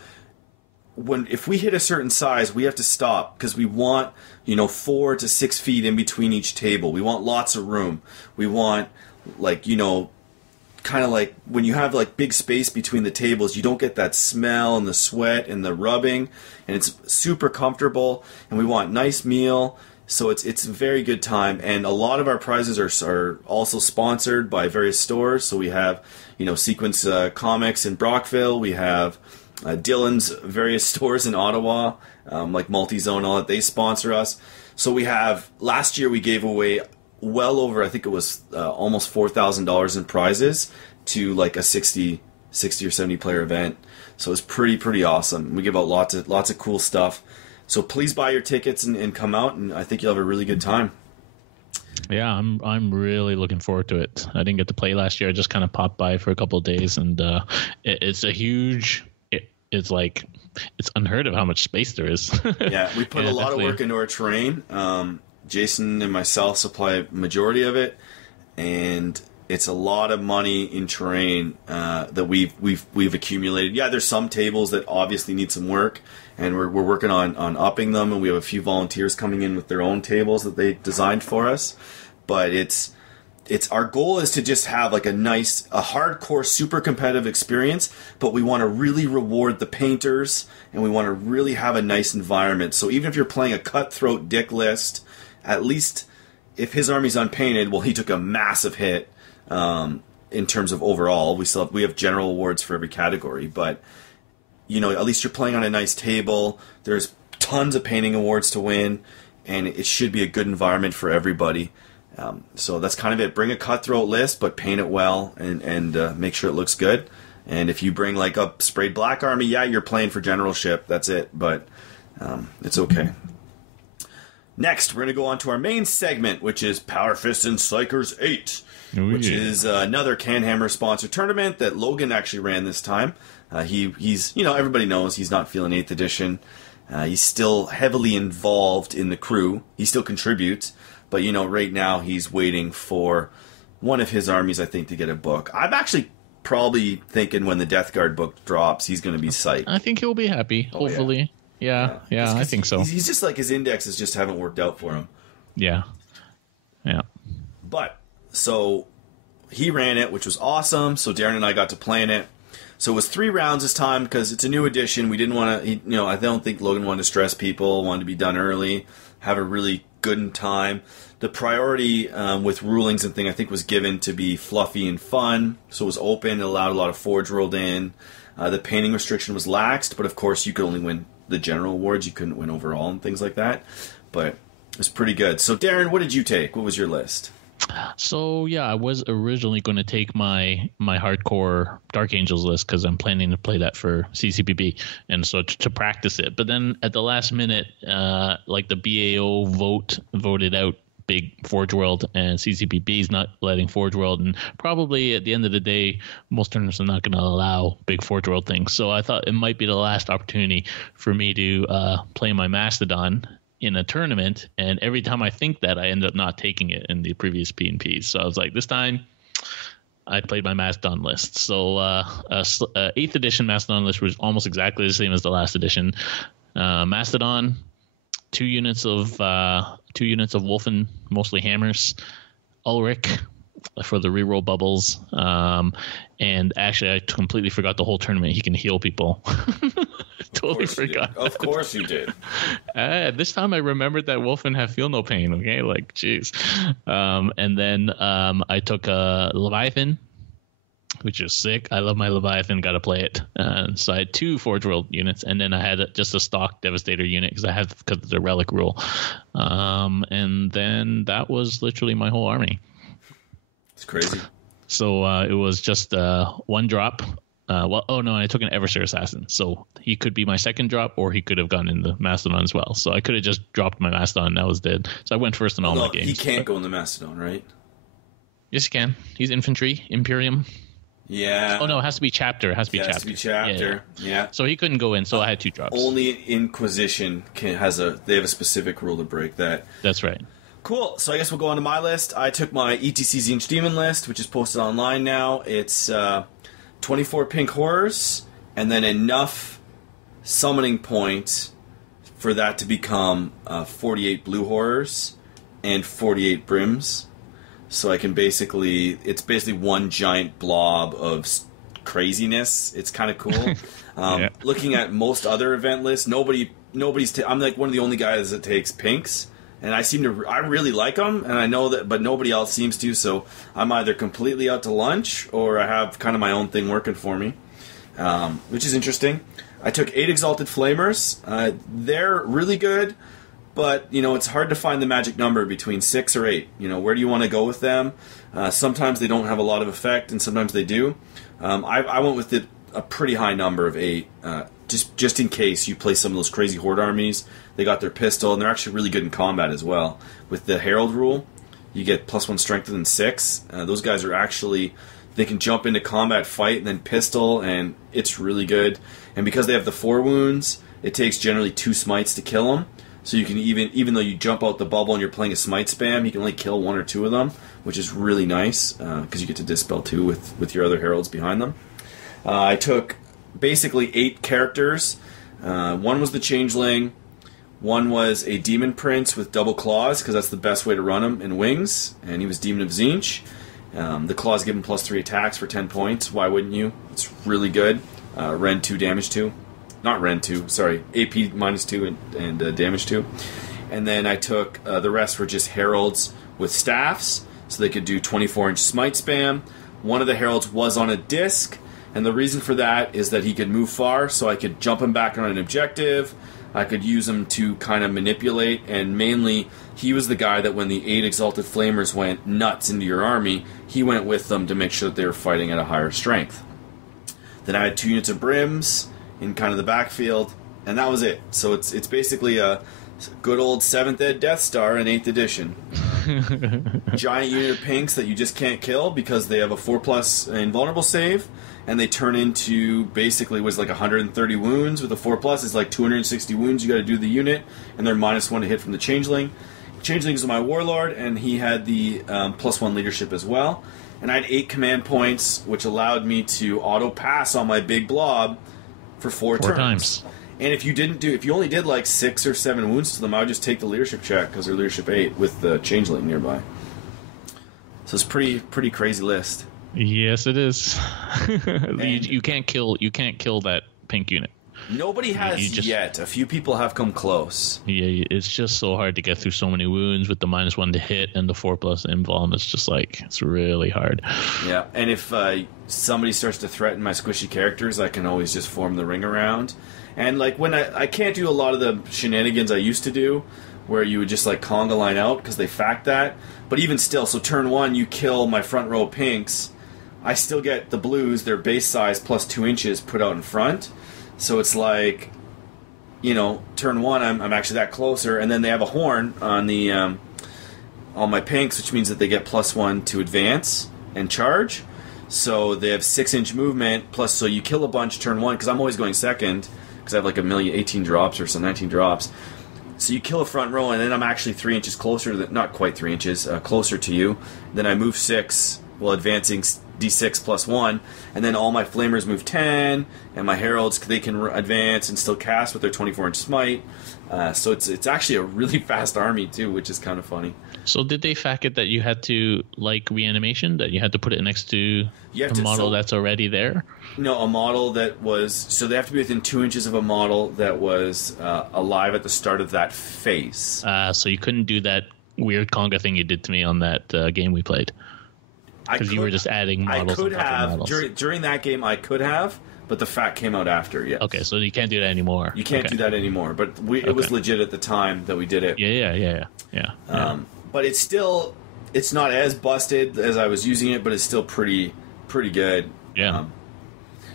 if we hit a certain size, we have to stop because we want 4 to 6 feet in between each table. We want lots of room. We want kind of like when you have like big space between the tables, you don't get that smell and the sweat and the rubbing, and it's super comfortable. And we want nice meal, so it's a very good time. And a lot of our prizes are also sponsored by various stores. So we have Sequence Comics in Brockville. We have Dylan's various stores in Ottawa, like Multi-Zone, all that. They sponsor us. So we have, last year we gave away well over, I think it was almost $4,000 in prizes to like a 60 or 70 player event. So it's pretty awesome. We give out lots of cool stuff. So please buy your tickets and come out, and I think you'll have a really good time. Yeah, I'm really looking forward to it. I didn't get to play last year. I just kind of popped by for a couple of days, and it's a huge. It's unheard of how much space there is. Yeah, we put a lot of work into our terrain. Jason and myself supply a majority of it, and it's a lot of money in terrain that we've accumulated. Yeah, there's some tables that obviously need some work, and we're working on upping them, and we have a few volunteers coming in with their own tables that they designed for us. But it's our goal is to just have like a hardcore, super competitive experience, but we want to really reward the painters, and we want to really have a nice environment. So even if you're playing a cutthroat dick list, at least if his army's unpainted, well, he took a massive hit in terms of overall. We have general awards for every category, but at least you're playing on a nice table. There's tons of painting awards to win, and it should be a good environment for everybody. So that's kind of it. Bring a cutthroat list, but paint it well and make sure it looks good. And if you bring like a sprayed black army, yeah, you're playing for generalship. That's it, but it's okay. Next, we're going to go on to our main segment, which is Powerfist and Psykers 8, which is another CanHammer sponsored tournament that Logan actually ran this time. He's everybody knows he's not feeling 8th edition. He's still heavily involved in the crew. He still contributes, but right now he's waiting for one of his armies, I think, to get a book. I'm actually probably thinking when the Death Guard book drops, he's going to be psyched. I think he'll be happy, hopefully. Yeah, I think so. He's just like his indexes just haven't worked out for him. Yeah. But, so, he ran it, which was awesome. So Darren and I got to play in it. So it was 3 rounds this time because it's a new edition. We didn't want to, I don't think Logan wanted to stress people, wanted to be done early, have a really good time. The priority with rulings and thing, I think, was given to be fluffy and fun. So it was open, it allowed a lot of Forge rolled in. The painting restriction was laxed, but of course you could only win the general awards. You couldn't win overall and things like that. But it was pretty good. So Darren, what did you take? What was your list? So I was originally going to take my hardcore Dark Angels list because I'm planning to play that for CCPB, and so to practice it. But then at the last minute, like the BAO voted out big Forge World, and CCPB is not letting Forge World, and probably at the end of the day, most tournaments are not going to allow big Forge World things. So I thought it might be the last opportunity for me to play my Mastodon in a tournament, and every time I think that, I end up not taking it in the previous P&Ps. So I was like, this time I played my Mastodon list. So 8th edition Mastodon list was almost exactly the same as the last edition. Mastodon, 2 units of Wolfen, mostly hammers, Ulrich for the reroll bubbles, and actually I completely forgot the whole tournament. He can heal people Totally forgot. Of course you did. This time I remembered that Wolfen have feel no pain. Okay, like jeez. And then I took a Leviathan, which is sick. I love my Leviathan. Got to play it. So I had 2 Forge World units, and then I had just a stock Devastator unit because of the relic rule. And then that was literally my whole army. It's crazy. So it was just 1 drop. I took an Eversir Assassin. So he could be my 2nd drop, or he could have gone in the Mastodon as well. So I could have just dropped my Mastodon and that was dead. So I went first in all my games. He can't go in the Mastodon, right? Yes, he can. He's infantry, Imperium. Yeah. Oh, no, it has to be chapter. It has to be chapter. Yeah. So he couldn't go in, so I had 2 drops. Only Inquisition they have a specific rule to break that. That's right. Cool. So I guess we'll go on to my list. I took my ETC Zinch Demon list, which is posted online now. It's 24 pink horrors, and then enough summoning points for that to become 48 blue horrors and 48 brims. So I can it's basically one giant blob of craziness. It's kind of cool. Looking at most other event lists, I'm like one of the only guys that takes pinks. And I really like them, and I know that, but nobody else seems to, so I'm either completely out to lunch, or I have kind of my own thing working for me, which is interesting. I took 8 Exalted Flamers. They're really good, but, it's hard to find the magic number between 6 or 8. Where do you want to go with them? Sometimes they don't have a lot of effect, and sometimes they do. I went with a pretty high number of 8, just in case you play some of those crazy Horde armies. They got their pistol, and they're actually really good in combat as well. With the Herald rule, you get +1 strength than 6. Those guys are actually, they can jump into combat, fight, and then pistol, and it's really good. And because they have the 4 wounds, it takes generally 2 smites to kill them. So you can even though you jump out the bubble and you're playing a smite spam, you can only kill 1 or 2 of them, which is really nice because you get to dispel 2 with your other heralds behind them. I took basically 8 characters. 1 was the Changeling. 1 was a Demon Prince with double claws, because that's the best way to run him, and wings, and he was Demon of Zinch. The claws give him +3 attacks for 10 points. Why wouldn't you? It's really good. Ren 2, damage 2. Not Ren 2, sorry. AP -2 and damage 2. And then I took, the rest were just heralds with staffs, so they could do 24-inch smite spam. One of the heralds was on a disc, and the reason for that is that he could move far, so I could jump him back on an objective. I could use him to kind of manipulate, and mainly he was the guy that when the 8 Exalted Flamers went nuts into your army, he went with them to make sure that they were fighting at a higher strength. Then I had 2 units of brims in kind of the backfield, and that was it. So it's basically a good old 7th Ed Death Star in 8th edition. Giant unit of pinks that you just can't kill because they have a 4+ invulnerable save, and they turn into basically was like 130 wounds. With a 4+, it's like 260 wounds you got to do the unit, and they're -1 to hit from the Changeling. Changeling is my Warlord, and he had the +1 leadership as well. And I had 8 command points, which allowed me to auto pass on my big blob for 4 turns. And if you only did like 6 or 7 wounds to them, I would just take the leadership check because they're leadership 8 with the Changeling nearby. So it's pretty crazy list. Yes, it is. You can't kill that pink unit. Nobody has yet. A few people have come close. Yeah, it's just so hard to get through so many wounds with the -1 to hit and the 4+ invuln. It's just like, it's really hard. Yeah, and if somebody starts to threaten my squishy characters, I can always just form the ring around. And like when I can't do a lot of the shenanigans I used to do, where you would just like conga line out because they fact that. But even still, so turn 1, you kill my front row pinks. I still get the blues, their base size +2 inches put out in front. So it's like, turn 1, I'm actually that closer, and then they have a horn on the on my pinks, which means that they get +1 to advance and charge. So they have 6-inch movement plus. So you kill a bunch turn 1 because I'm always going second because I have like 18 drops or some 19 drops. So you kill a front row, and then I'm actually 3 inches closer to not quite 3 inches closer to you. Then I move 6 while advancing D6 +1, and then all my flamers move 10, and my heralds, they can advance and still cast with their 24-inch smite. So it's actually a really fast army too, which is kind of funny. So did they fact it that you had to, like reanimation, that you had to put it next to a model that's already there? No, a model that was... So they have to be within 2 inches of a model that was alive at the start of that phase. So you couldn't do that weird conga thing you did to me on that game we played. Because you were just adding models. I could on top have. of models. During that game, I could have, but the fact came out after, yes. Okay, so you can't do that anymore. You can't do that anymore, but it was legit at the time that we did it. Yeah. But it's not as busted as I was using it, but it's still pretty good. Yeah.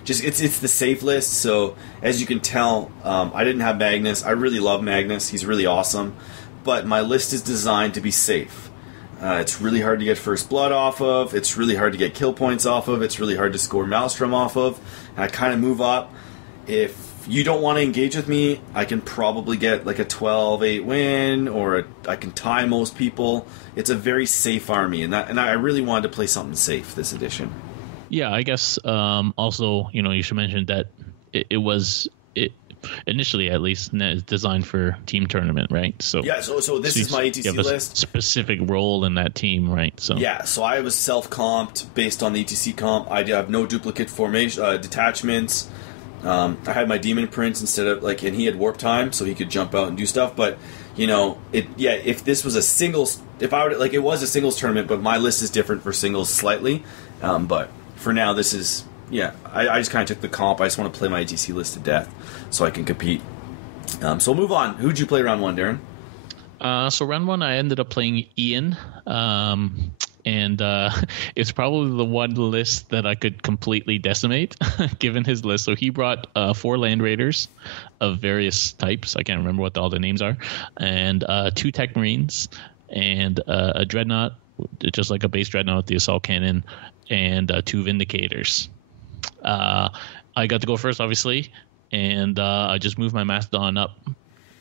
It's the safe list, so as you can tell, I didn't have Magnus. I really love Magnus. He's really awesome, but my list is designed to be safe. It's really hard to get first blood off of. It's really hard to get kill points off of. It's really hard to score Maelstrom off of. And I kind of move up. If you don't want to engage with me, I can probably get like a 12-8 win, or I can tie most people. It's a very safe army, and I really wanted to play something safe this edition. Yeah, I guess also, you should mention that it was initially, at least, designed for team tournament, right? So this is my ETC list. Specific role in that team, right? So I was self-comped based on the ETC comp. I have no duplicate formation detachments. I had my demon prince instead of and he had warp time, so he could jump out and do stuff. But if this was a singles, if I were it was a singles tournament, but my list is different for singles slightly. But for now, this is. Yeah, I just kind of took the comp. I just want to play my ETC list to death so I can compete. So we'll move on. Who'd you play round one, Darren? So round one, I ended up playing Ian. And it's probably the one list that I could completely decimate, given his list. So he brought 4 Land Raiders of various types. I can't remember what all the names are. And 2 Tech Marines and a Dreadnought, just like a base Dreadnought with the Assault Cannon, and 2 Vindicators. I got to go first, obviously, and I just moved my Mastodon up,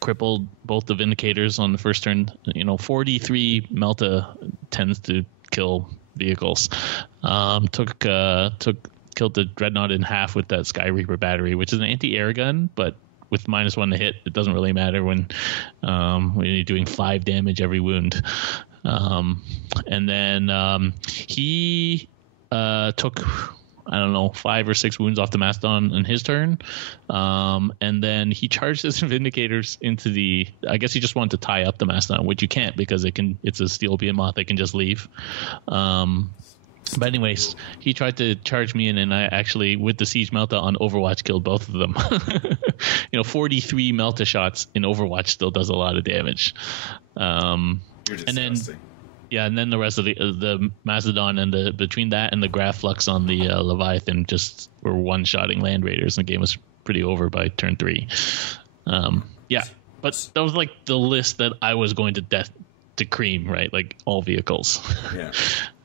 crippled both the Vindicators on the first turn. 43 Melta tends to kill vehicles. Killed the Dreadnought in half with that Sky Reaper battery, which is an anti-air gun, but with -1 to hit, it doesn't really matter when you're doing 5 damage every wound. And then he took, I don't know, 5 or 6 wounds off the Mastodon in his turn. And then he charged his Vindicators into the... I guess he just wanted to tie up the Mastodon, which you can't because it's a steel behemoth. They can just leave. But anyways, he tried to charge me in, and I actually, with the Siege Melta on Overwatch, killed both of them. 43 Melta shots in Overwatch still does a lot of damage. You're disgusting. And then the rest of the Mastodon and between that and the Graph Flux on the Leviathan just were one-shotting Land Raiders, and the game was pretty over by turn 3. But that was like the list that I was going to cream, right? Like all vehicles. Yeah.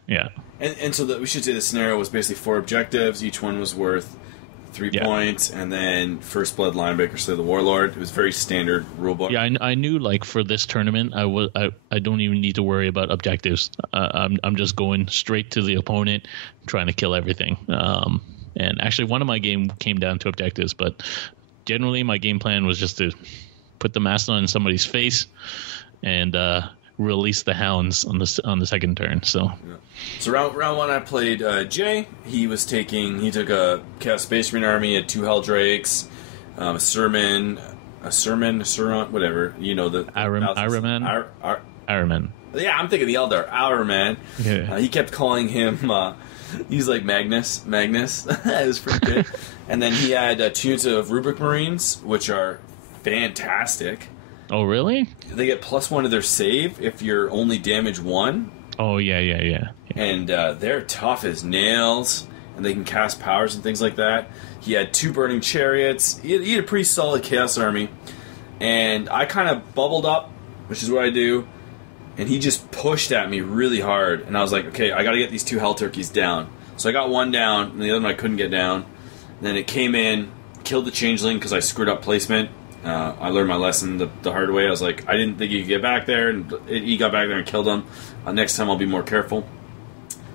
Yeah. And so we should say the scenario was basically 4 objectives. Each one was worth 3 points, and then First Blood, Linebreaker, Slay the Warlord. It was very standard rulebook. Yeah, I knew for this tournament, I don't even need to worry about objectives. I'm just going straight to the opponent, trying to kill everything. And actually, one of my game came down to objectives, but generally my game plan was just to put the Mastodon in somebody's face and release the Hounds on the second turn. So round 1, I played Jay. He took a Chaos Space Marine army, had 2 Helldrakes, a Sermon, whatever. The Araman. Araman. Yeah, I'm thinking the Eldar. Araman. Yeah. He kept calling him. He's like Magnus. It was pretty good. And then he had 2 units of Rubric Marines, which are fantastic. Oh, really? They get +1 to their save if you're only damage 1. Oh, yeah. And they're tough as nails, and they can cast powers and things like that. He had 2 Burning Chariots. He had a pretty solid Chaos Army. And I kind of bubbled up, which is what I do, and he just pushed at me really hard. And I was like, okay, I got to get these 2 Hell Turkeys down. So I got one down, and the other one I couldn't get down. And then it came in, killed the Changeling because I screwed up placement. I learned my lesson the hard way. I was like, I didn't think he could get back there, and he got back there and killed him. Next time I'll be more careful.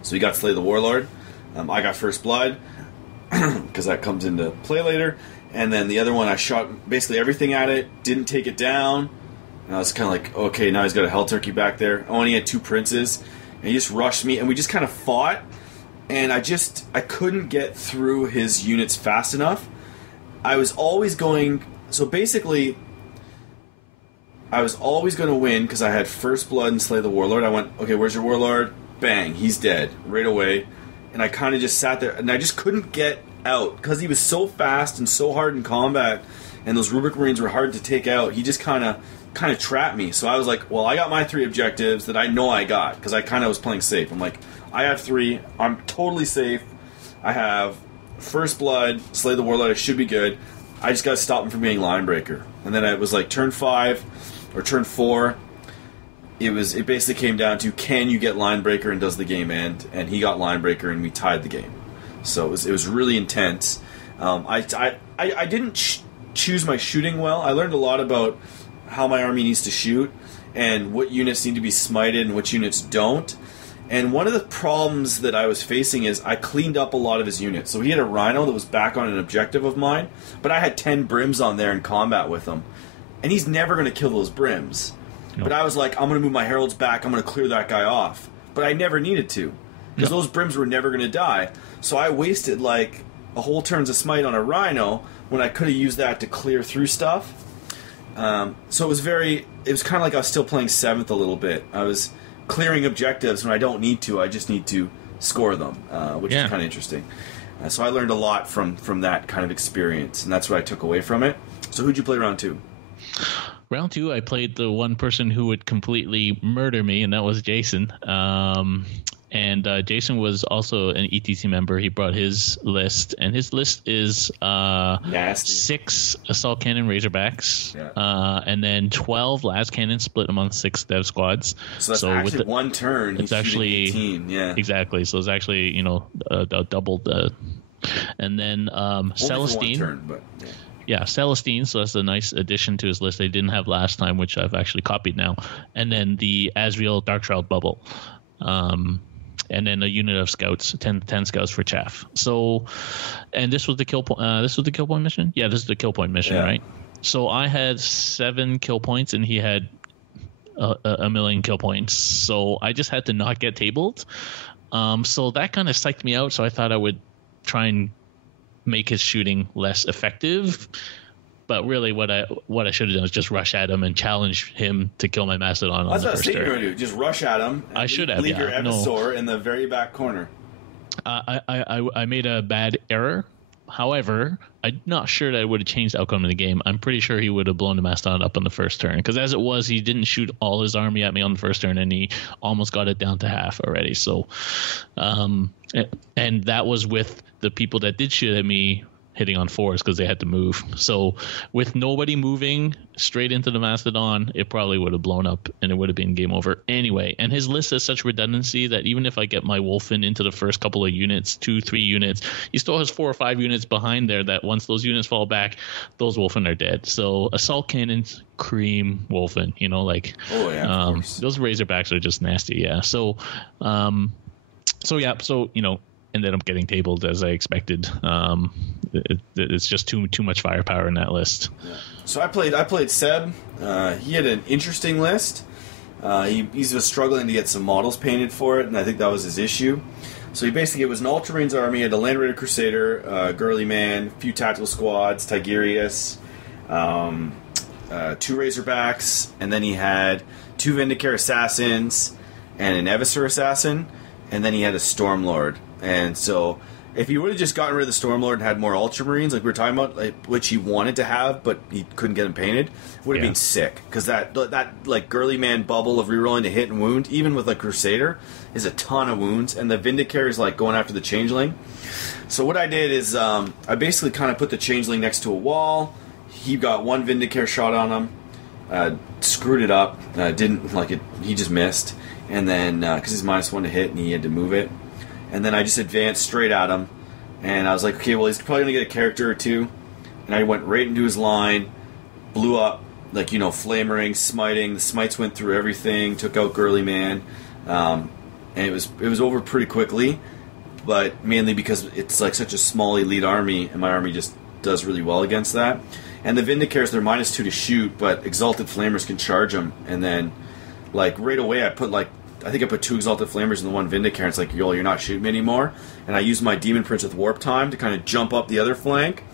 So he got Slay the Warlord. I got First Blood, because that comes into play later. And then the other one, I shot basically everything at it, didn't take it down. And I was kind of like, okay, now he's got a Hell Turkey back there. Oh, and he had 2 Princes. And he just rushed me, and we just kind of fought. and I couldn't get through his units fast enough. I was always going... So basically, I was always going to win because I had First Blood and Slay the Warlord. I went, okay, where's your Warlord? Bang, he's dead right away. And I kind of just sat there, and I just couldn't get out because he was so fast and so hard in combat, and those Rubric Marines were hard to take out. He just kind of trapped me. So I was like, well, I got my 3 objectives that I know I got because I kind of was playing safe. I'm like, I have 3. I'm totally safe. I have First Blood, Slay the Warlord. I should be good. I just got to stop him from being Line Breaker. And then it was like turn 5 or turn 4. It basically came down to, can you get Line Breaker and does the game end? And he got Line Breaker and we tied the game. So it was really intense. I didn't choose my shooting well. I learned a lot about how my army needs to shoot and what units need to be smited and which units don't. And one of the problems that I was facing is I cleaned up a lot of his units. So he had a Rhino that was back on an objective of mine, but I had 10 Brims on there in combat with him. And he's never going to kill those Brims. Nope. But I was like, I'm going to move my Heralds back, I'm going to clear that guy off. But I never needed to, because those Brims were never going to die. So I wasted like a whole turn's of smite on a Rhino when I could have used that to clear through stuff. So it was kind of like I was still playing 7th a little bit. I was clearing objectives when I don't need to. I just need to score them, which is kind of interesting. So I learned a lot from that kind of experience, and that's what I took away from it. So who'd you play round 2? Round 2, I played the one person who would completely murder me, and that was Jason. And Jason was also an ETC member. He brought his list, and his list is 6 Assault Cannon Razorbacks, and then 12 Las Cannon split among 6 Dev Squads. So that's actually one turn. It's actually 18, exactly. So it's actually doubled. And then Celestine. For one turn, but yeah, Celestine, so that's a nice addition to his list they didn't have last time, which I've actually copied now. And then the Asriel Darkshroud Bubble. And then a unit of scouts, 10 scouts for Chaff. So, and this was the kill point. This was the kill point mission. Yeah, this is the kill point mission, right? So I had 7 kill points, and he had a million kill points. So I just had to not get tabled. So that kind of psyched me out. So I thought I would try and make his shooting less effective. But really, what I should have done was just rush at him and challenge him to kill my Mastodon on the first turn. That's what I was thinking. Just rush at him. I should have. Leave your Evisaur in the very back corner. I made a bad error. However, I'm not sure that it would have changed the outcome of the game. I'm pretty sure he would have blown the Mastodon up on the first turn. Because as it was, he didn't shoot all his army at me on the first turn, and he almost got it down to half already. So, and that was with the people that did shoot at me hitting on 4s because they had to move. So with nobody moving straight into the Mastodon, it probably would have blown up and it would have been game over anyway. And his list has such redundancy that even if I get my Wolfen into the first couple of units, 2-3 units, he still has 4 or 5 units behind there that once those units fall back, those Wolfen are dead. So Assault Cannons, cream Wolfen, those Razorbacks are just nasty. So ended up getting tabled as I expected. It's just too much firepower in that list. Yeah. So I played Seb. He had an interesting list. He was struggling to get some models painted for it, and I think that was his issue. So it was an Ultramarines army, had a Land Raider Crusader, Girly Man, a few tactical squads, Tigerius, 2 Razorbacks, and then he had 2 Vindicare Assassins and an Evisaur Assassin, and then he had a Stormlord. And so, if he would have just gotten rid of the Stormlord and had more Ultramarines, like we were talking about, which he wanted to have, but he couldn't get them painted, would have been sick. Because that like Girly Man bubble of rerolling to hit and wound, even with a Crusader, is a ton of wounds. And the Vindicare is like going after the Changeling. So what I did is I basically kind of put the Changeling next to a wall. He got 1 Vindicare shot on him, screwed it up, didn't like it. He just missed, and then because he's -1 to hit and he had to move it. And then I just advanced straight at him. And I was like, okay, well, he's probably going to get a character or 2. And I went right into his line, blew up, flamering, smiting. The smites went through everything, took out Girly Man. And it was over pretty quickly. But mainly because it's like such a small elite army, and my army just does really well against that. And the Vindicares, they're -2 to shoot, but Exalted Flamers can charge them. And then, right away, I put, I think I put 2 Exalted Flamers and the 1 Vindicare. It's like, yo, you're not shooting me anymore. And I used my Demon Prince with Warp Time to kind of jump up the other flank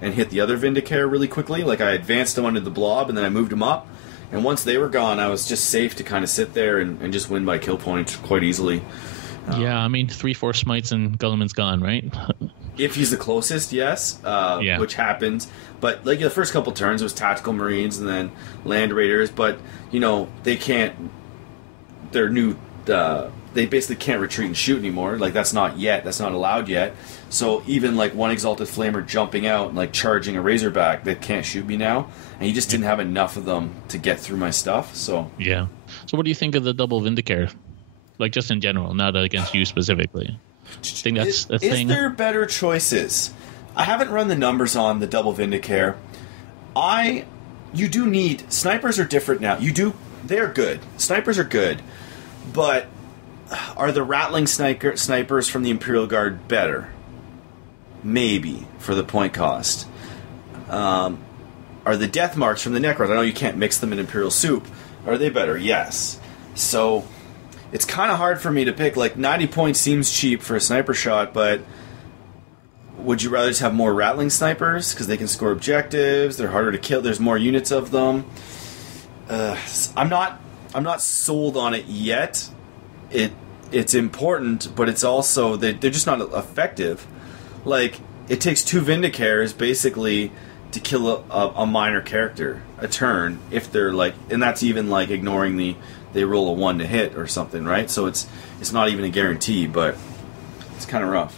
and hit the other Vindicare really quickly. Like, I advanced them onto the blob, and then I moved them up. And once they were gone, I was just safe to kind of sit there and just win by kill point quite easily. Yeah, I mean, 3-4 smites and Gulliman's gone, right? If he's the closest, yes, which happens. But like the first couple turns, it was Tactical Marines and then Land Raiders. But, you know, they can't... They're new... they basically can't retreat and shoot anymore. Like, that's not allowed yet. So even like 1 Exalted Flamer jumping out and like charging a Razorback, that can't shoot me now. And you just didn't have enough of them to get through my stuff. So yeah. So what do you think of the double Vindicare? Like, just in general, not against you specifically. I think that's a thing. Is there better choices? I haven't run the numbers on the double Vindicare. You do need... Snipers are different now. They're good. Snipers are good. But are the Rattling snipers from the Imperial Guard better? Maybe, for the point cost. Are the Death Marks from the Necrons... I know you can't mix them in Imperial Soup. Are they better? Yes. So... It's kind of hard for me to pick. Like, 90 points seems cheap for a sniper shot, but would you rather just have more Rattling snipers? Because they can score objectives, they're harder to kill, there's more units of them. I'm not sold on it yet. It's important, but it's also... They're just not effective. Like, it takes 2 Vindicares, basically, to kill a minor character a turn, if they're, like... And that's even, like, ignoring they roll a 1 to hit or something, right? So it's not even a guarantee, but it's kind of rough.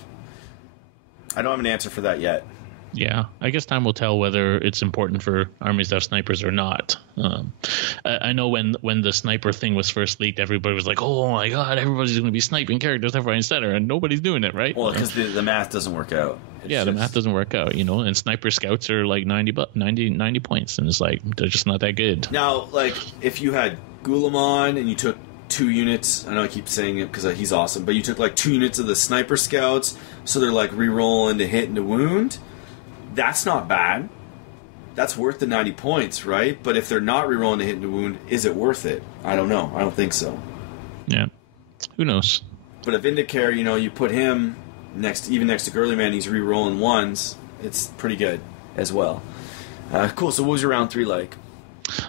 I don't have an answer for that yet. Yeah, I guess time will tell whether it's important for armies to have snipers or not. I know when the sniper thing was first leaked, everybody was like, oh my god, everybody's going to be sniping characters left, right, and center, and nobody's doing it, right? Well, because the math doesn't work out. The math doesn't work out, you know, and sniper scouts are like 90 points, and it's like, they're just not that good. Now, like, if you had Gulamon and you took 2 units, I know I keep saying it because he's awesome, but you took like 2 units of the sniper scouts, so they're like re-rolling to hit and to wound, that's not bad. That's worth the 90 points, right? But if they're not re-rolling to hit and to wound, is it worth it? I don't know. I don't think so. Yeah. Who knows? But a Vindicare, you know, you put him even next to Girly Man, he's re-rolling 1s. It's pretty good as well. Cool. So what was your round 3 like?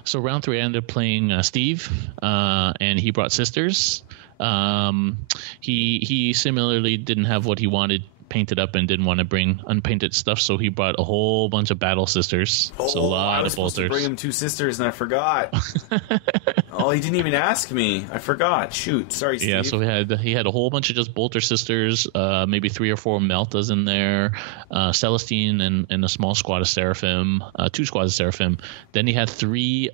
So round 3, I ended up playing Steve, and he brought sisters. He similarly didn't have what he wanted painted up and didn't want to bring unpainted stuff, so he brought a whole bunch of battle sisters. So a lot of bolters. I was supposed to bring him 2 sisters, and I forgot. Oh, he didn't even ask me. I forgot. Shoot. Sorry, Steve. Yeah, so he had a whole bunch of just bolter sisters, maybe 3 or 4 Meltas in there, Celestine and a small squad of Seraphim, 2 squads of Seraphim. Then he had 3...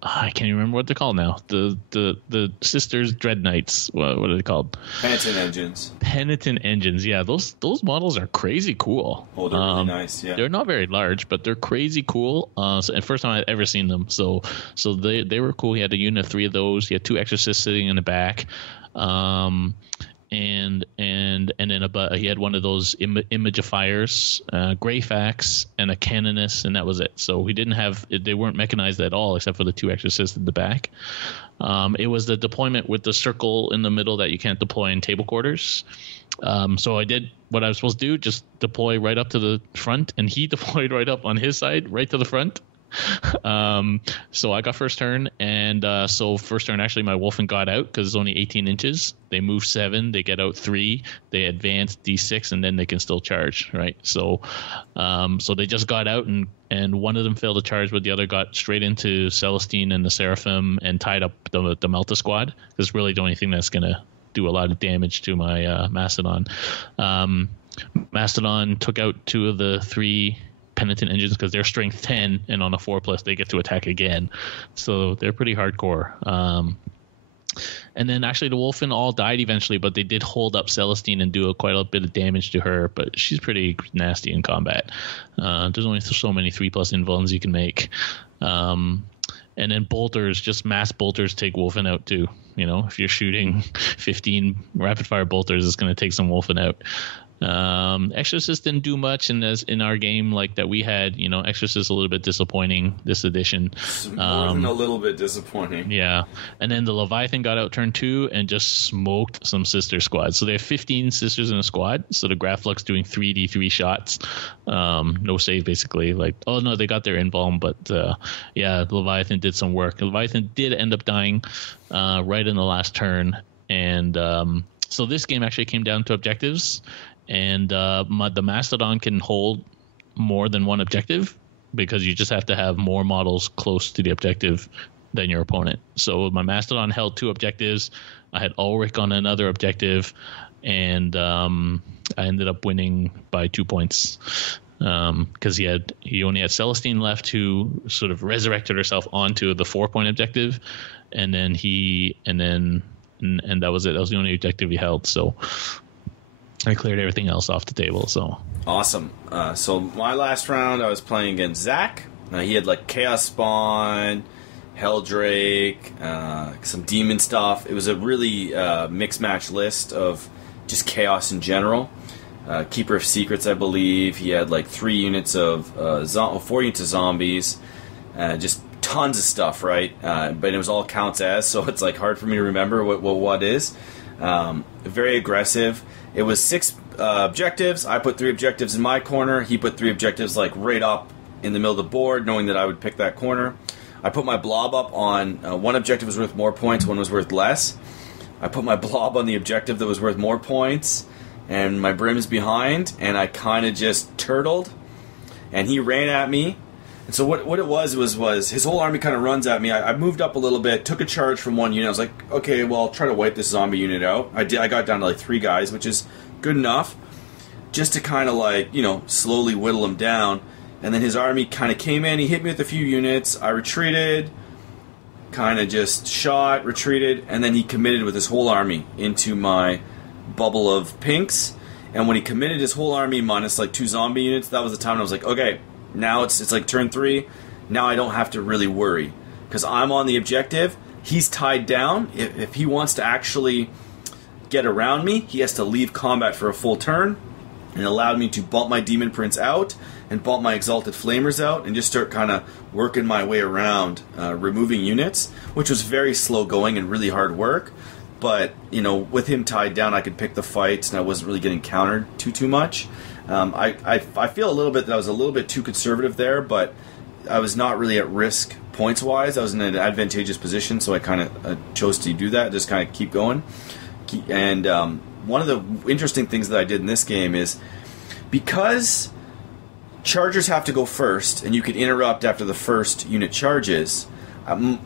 I can't even remember what they're called now. The Sisters Dread Knights. What are they called? Penitent Engines. Penitent Engines. Yeah, those models are crazy cool. Oh, they're really nice. Yeah, they're not very large, but they're crazy cool. And first time I'd ever seen them. So they were cool. He had a unit of 3 of those. He had 2 Exorcists sitting in the back. And then he had one of those imagifiers, Greyfax, and a Canoness, and that was it. So they weren't mechanized at all except for the 2 Exorcists in the back. It was the deployment with the circle in the middle that you can't deploy in table quarters. So I did what I was supposed to do, just deploy right up to the front, and he deployed right up on his side, right to the front. So I got first turn, and so first turn actually my Wolfen got out because it's only 18 inches. They move 7, they get out 3, they advance D6, and then they can still charge, right? So they just got out, and one of them failed to charge, but the other got straight into Celestine and the Seraphim and tied up the Melta squad. It's really the only thing that's gonna do a lot of damage to my Mastodon. Mastodon took out 2 of the 3 Penitent Engines because they're strength 10, and on a 4+ they get to attack again, so they're pretty hardcore. And then actually the Wolfen all died eventually, but they did hold up Celestine and do quite a bit of damage to her, but she's pretty nasty in combat. There's only so many 3+ invulns you can make. And then bolters, just mass bolters, take Wolfen out too. You know, if you're shooting 15 rapid fire bolters, it's going to take some Wolfen out. Exorcist didn't do much, and as in our game like that we had, Exorcist a little bit disappointing this edition. More than a little bit disappointing. Yeah, and then the Leviathan got out turn 2 and just smoked some sister squads. So they have 15 sisters in a squad. So the Graflux doing 3d3 shots, no save basically. Like, oh no, they got their invuln, but yeah, the Leviathan did some work. The Leviathan did end up dying right in the last turn, and so this game actually came down to objectives. And the Mastodon can hold more than one objective because you just have to have more models close to the objective than your opponent. So my Mastodon held 2 objectives. I had Ulrich on another objective, and I ended up winning by 2 points because he only had Celestine left, who sort of resurrected herself onto the 4-point objective, and then and that was it. That was the only objective he held. So I cleared everything else off the table. So awesome. So my last round, I was playing against Zach. He had like Chaos Spawn, Helldrake, some demon stuff. It was a really mixed match list of just chaos in general. Keeper of Secrets, I believe. He had like 4 units of zombies. Just tons of stuff, right? But it was all counts as, so it's like hard for me to remember what is. Very aggressive. It was 6 objectives. I put 3 objectives in my corner. He put 3 objectives like right up in the middle of the board, knowing that I would pick that corner. I put my blob up on one objective was worth more points, one was worth less. I put my blob on the objective that was worth more points, and my Brim's behind, and I kind of just turtled, and he ran at me. And so what it was his whole army kind of runs at me. I moved up a little bit, took a charge from one unit. I was like, okay, well, I'll try to wipe this zombie unit out. I got down to like 3 guys, which is good enough, just to kind of like, slowly whittle him down. And then his army kind of came in. He hit me with a few units. I retreated, kind of just shot, retreated, and then he committed with his whole army into my bubble of pinks. And when he committed his whole army minus like 2 zombie units, that was the time I was like, okay, now it's like turn 3. Now I don't have to really worry because I'm on the objective. He's tied down. If he wants to actually get around me, he has to leave combat for a full turn, and it allowed me to bump my Demon Prince out and bump my Exalted Flamers out and just start kind of working my way around, removing units, which was very slow going and really hard work. But, with him tied down, I could pick the fights, and I wasn't really getting countered too much. I feel a little bit that I was a little bit too conservative there, but I was not really at risk points-wise. I was in an advantageous position, so I kind of chose to do that, just kind of keep going. And one of the interesting things that I did in this game is because chargers have to go first, and you can interrupt after the first unit charges,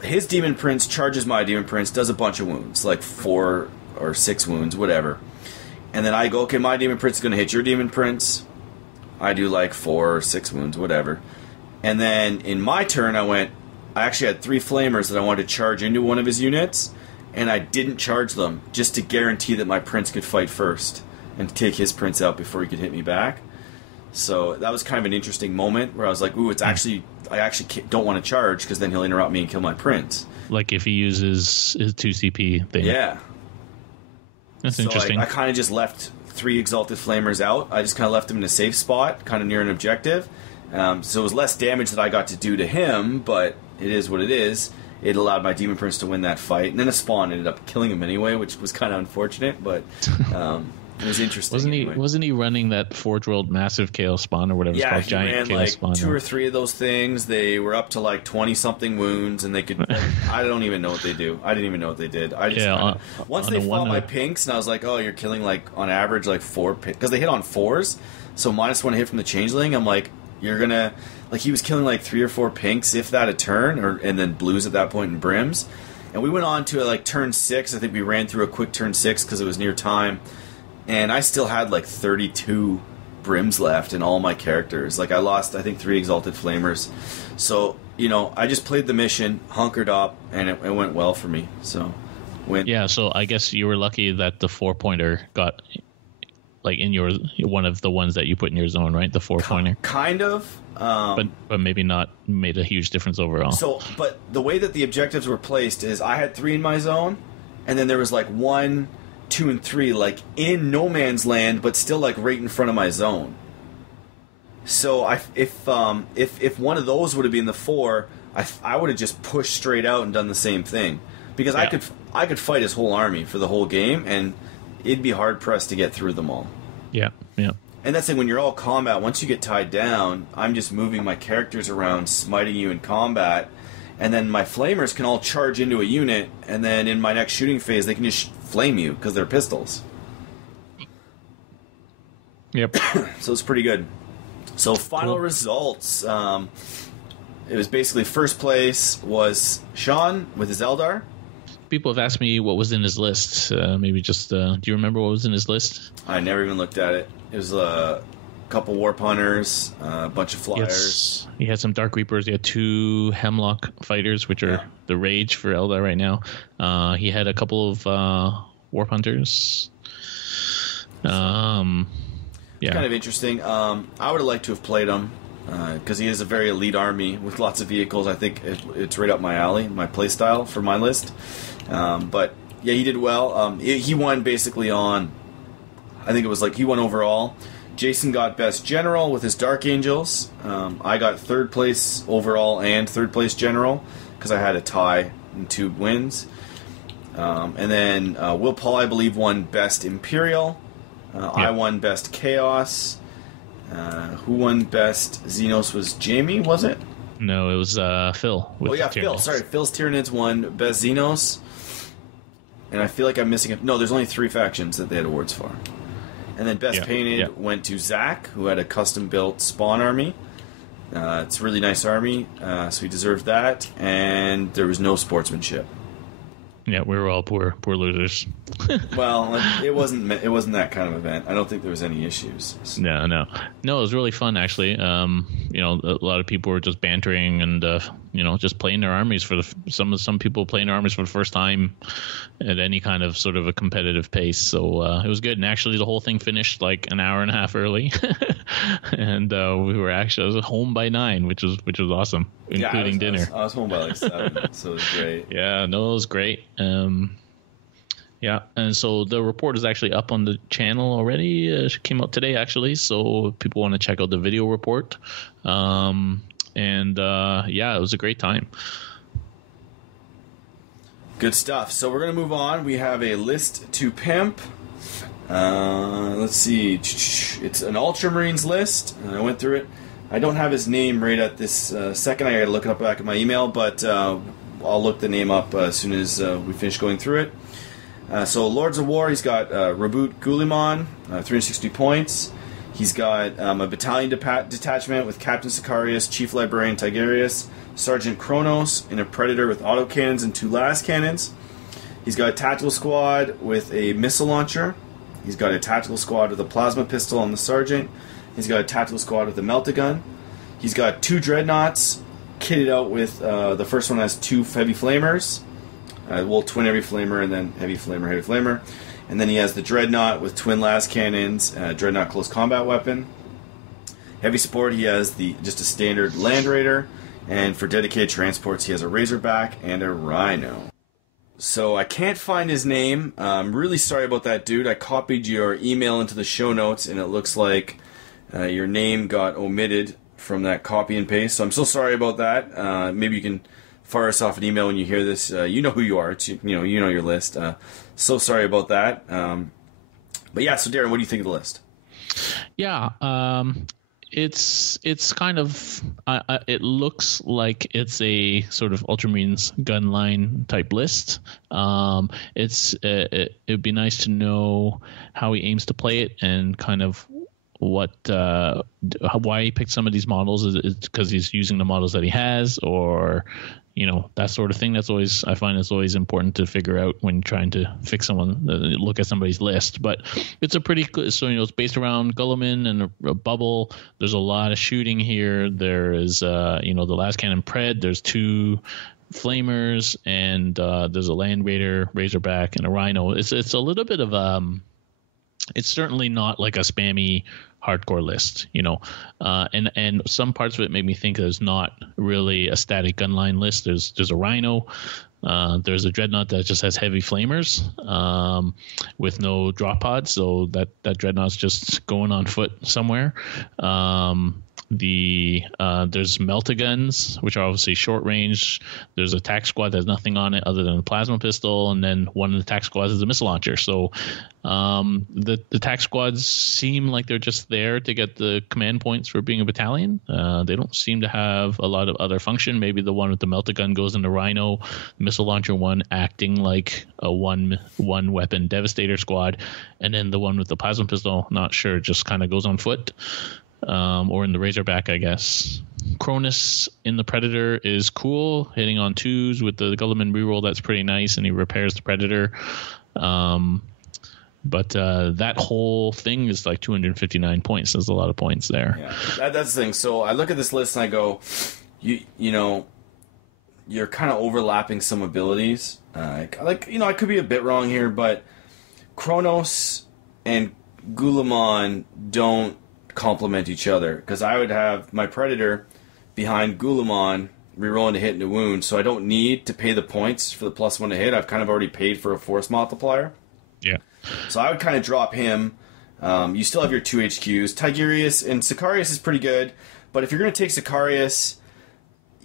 his Demon Prince charges my Demon Prince, does a bunch of wounds, like 4 or 6 wounds, whatever. And then I go, okay, my Demon Prince is going to hit your Demon Prince. I do like 4 or 6 wounds, whatever. And then in my turn, I actually had 3 Flamers that I wanted to charge into one of his units, and I didn't charge them just to guarantee that my Prince could fight first and to take his Prince out before he could hit me back. So that was kind of an interesting moment where I was like, ooh, I actually don't want to charge because then he'll interrupt me and kill my Prince. Like if he uses his 2 CP thing. Yeah. That's interesting. I kind of just left 3 Exalted Flamers out. I just kind of left him in a safe spot, kind of near an objective. So it was less damage that I got to do to him, but it is what it is. It allowed my Demon Prince to win that fight. And then a spawn ended up killing him anyway, which was kind of unfortunate, but it was interesting. Wasn't he running that Forge World massive Chaos Spawn or whatever it's called? Giant ran Chaos Spawn. 2 or 3 of those things. They were up to like 20-something wounds, and they could... I don't even know what they do. I didn't even know what they did. I just once they fought my pinks, and I was like, oh, you're killing like on average like 4 pinks. Because they hit on 4s, so -1 hit from the Changeling. I'm like, you're going to... Like, he was killing like 3 or 4 pinks, if that a turn, and then blues at that point in brims. And we went on to like turn 6. I think we ran through a quick turn 6 because it was near time. And I still had like 32 brims left in all my characters. Like, I lost, I think, 3 Exalted Flamers. So, I just played the mission, hunkered up, and it went well for me. So, yeah, so I guess you were lucky that the 4-pointer got, like, in your one of the ones that you put in your zone, right? The 4-pointer. Kind of. But maybe not made a huge difference overall. So, but the way that the objectives were placed is I had 3 in my zone, and then there was like 1 2 and 3, like in no man's land, but still like right in front of my zone. So if one of those would have been the 4, I would have just pushed straight out and done the same thing, because I could fight his whole army for the whole game, and it'd be hard pressed to get through them all. Yeah, yeah. And that's it. When you're all combat, once you get tied down, I'm just moving my characters around, smiting you in combat, and then my flamers can all charge into a unit, and then in my next shooting phase, they can just flame you because they're pistols. Yep. So it's pretty good. So final results. It was basically first place was Sean with his Eldar. People have asked me what was in his list. Maybe just, do you remember what was in his list? I never even looked at it. It was a couple Warp Hunters, a bunch of Flyers. He had some Dark Reapers. He had 2 Hemlock Fighters, which are the rage for Eldar right now. He had a couple of Warp Hunters. It's kind of interesting. I would have liked to have played him because he is a very elite army with lots of vehicles. I think it's right up my alley, my play style for my list. But yeah, he did well. He won basically on, I think it was like he won overall. Jason got best general with his Dark Angels. I got 3rd place overall and 3rd place general because I had a tie and 2 wins. And then Will Paul, I believe, won best Imperial. I won best Chaos. Who won best Xenos was Jamie, was it? No, it was Phil. Phil. Sorry, Phil's Tyranids won best Xenos. And I feel like I'm missing it. No, there's only 3 factions that they had awards for. And then best painted went to Zach, who had a custom-built Spawn army. It's a really nice army, so he deserved that. And there was no sportsmanship. Yeah, we were all poor losers. Well, it wasn't that kind of event. I don't think there was any issues. No, it was really fun actually. A lot of people were just bantering and just playing their armies for some people playing their armies for the first time at any kind of sort of a competitive pace. So it was good, and actually the whole thing finished like an hour and a half early, and I was home by 9, which was awesome, including dinner. I was home by like 7, so it was great. Yeah, no, it was great. And so the report is actually up on the channel already. It came out today, actually, so if people want to check out the video report. It was a great time. Good stuff. So we're going to move on. We have a list to pimp. Let's see. It's an Ultramarines list. I went through it. I don't have his name right at this second. I got to look it up back in my email, but I'll look the name up as soon as we finish going through it. So Lords of War, he's got Reboot Guliman, 360 points. He's got a battalion detachment with Captain Sicarius, Chief Librarian Tigerius, Sergeant Kronos, and a Predator with autocannons and 2 las cannons. He's got a tactical squad with a missile launcher. He's got a tactical squad with a plasma pistol on the Sergeant. He's got a tactical squad with a melt-a-gun. He's got 2 dreadnoughts, kitted out with the first one has 2 heavy flamers. Twin heavy flamer and then heavy flamer. And then he has the dreadnought with twin las cannons, dreadnought close combat weapon. Heavy support, he has just a standard Land Raider. And for dedicated transports, he has a Razorback and a Rhino. So I can't find his name. I'm really sorry about that, dude. I copied your email into the show notes, and it looks like your name got omitted from that copy and paste. So I'm so sorry about that. Maybe you can fire us off an email when you hear this. You know who you are. It's, you know your list. So sorry about that. But yeah, so Darren, what do you think of the list? Yeah, it's kind of it looks like it's a sort of Ultramarines gun line type list. It'd be nice to know how he aims to play it and kind of why he picked some of these models. Is it because he's using the models that he has, or that sort of thing? I find it's always important to figure out when trying to look at somebody's list. But it's a pretty good, so it's based around Guilliman and a bubble. There's a lot of shooting here. There is the las cannon Pred. There's 2 flamers, and there's a Land Raider, Razorback, and a Rhino. It's a little bit of it's certainly not like a spammy hardcore list, and some parts of it make me think there's not really a static gunline list. There's a Rhino. There's a Dreadnought that just has heavy flamers with no drop pods, so that Dreadnought's just going on foot somewhere. There's Meltaguns, which are obviously short range. There's a tac squad that has nothing on it other than a plasma pistol, and then one of the tac squads is a missile launcher. So the tac squads seem like they're just there to get the command points for being a battalion. They don't seem to have a lot of other function. Maybe the one with the Meltagun goes into Rhino, missile launcher one acting like a one weapon Devastator squad, and then the one with the plasma pistol, not sure, just kind of goes on foot. Or in the Razorback, I guess. Cronus in the Predator is cool, hitting on 2s with the Guilliman reroll. That's pretty nice, and he repairs the Predator. But that whole thing is like 259 points. There's a lot of points there. Yeah, that's the thing. So I look at this list and I go, you're kind of overlapping some abilities. I could be a bit wrong here, but Kronos and Guilliman don't complement each other, because I would have my Predator behind Guilliman rerolling to hit and to wound, so I don't need to pay the points for the +1 to hit. I've kind of already paid for a force multiplier. Yeah. So I would kind of drop him. You still have your 2 HQs. Tigurius and Sicarius is pretty good, but if you're going to take Sicarius,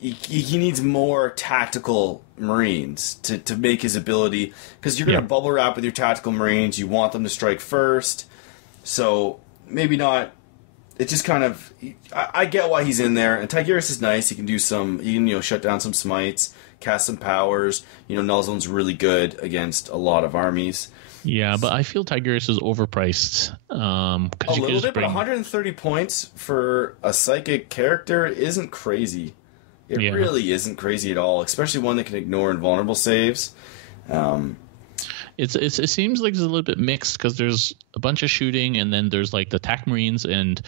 he needs more tactical Marines to make his ability, because you're going to bubble wrap with your tactical Marines. You want them to strike first, so maybe not. It just kind of, I get why he's in there, and Tigurius is nice. He can do shut down some smites, cast some powers. Null Zone's really good against a lot of armies. Yeah, but I feel Tigurius is overpriced. A little bit, but 130 points for a psychic character isn't crazy. It really isn't crazy at all, especially one that can ignore invulnerable saves. It seems like it's a little bit mixed, because there's a bunch of shooting, and then there's like the TAC Marines and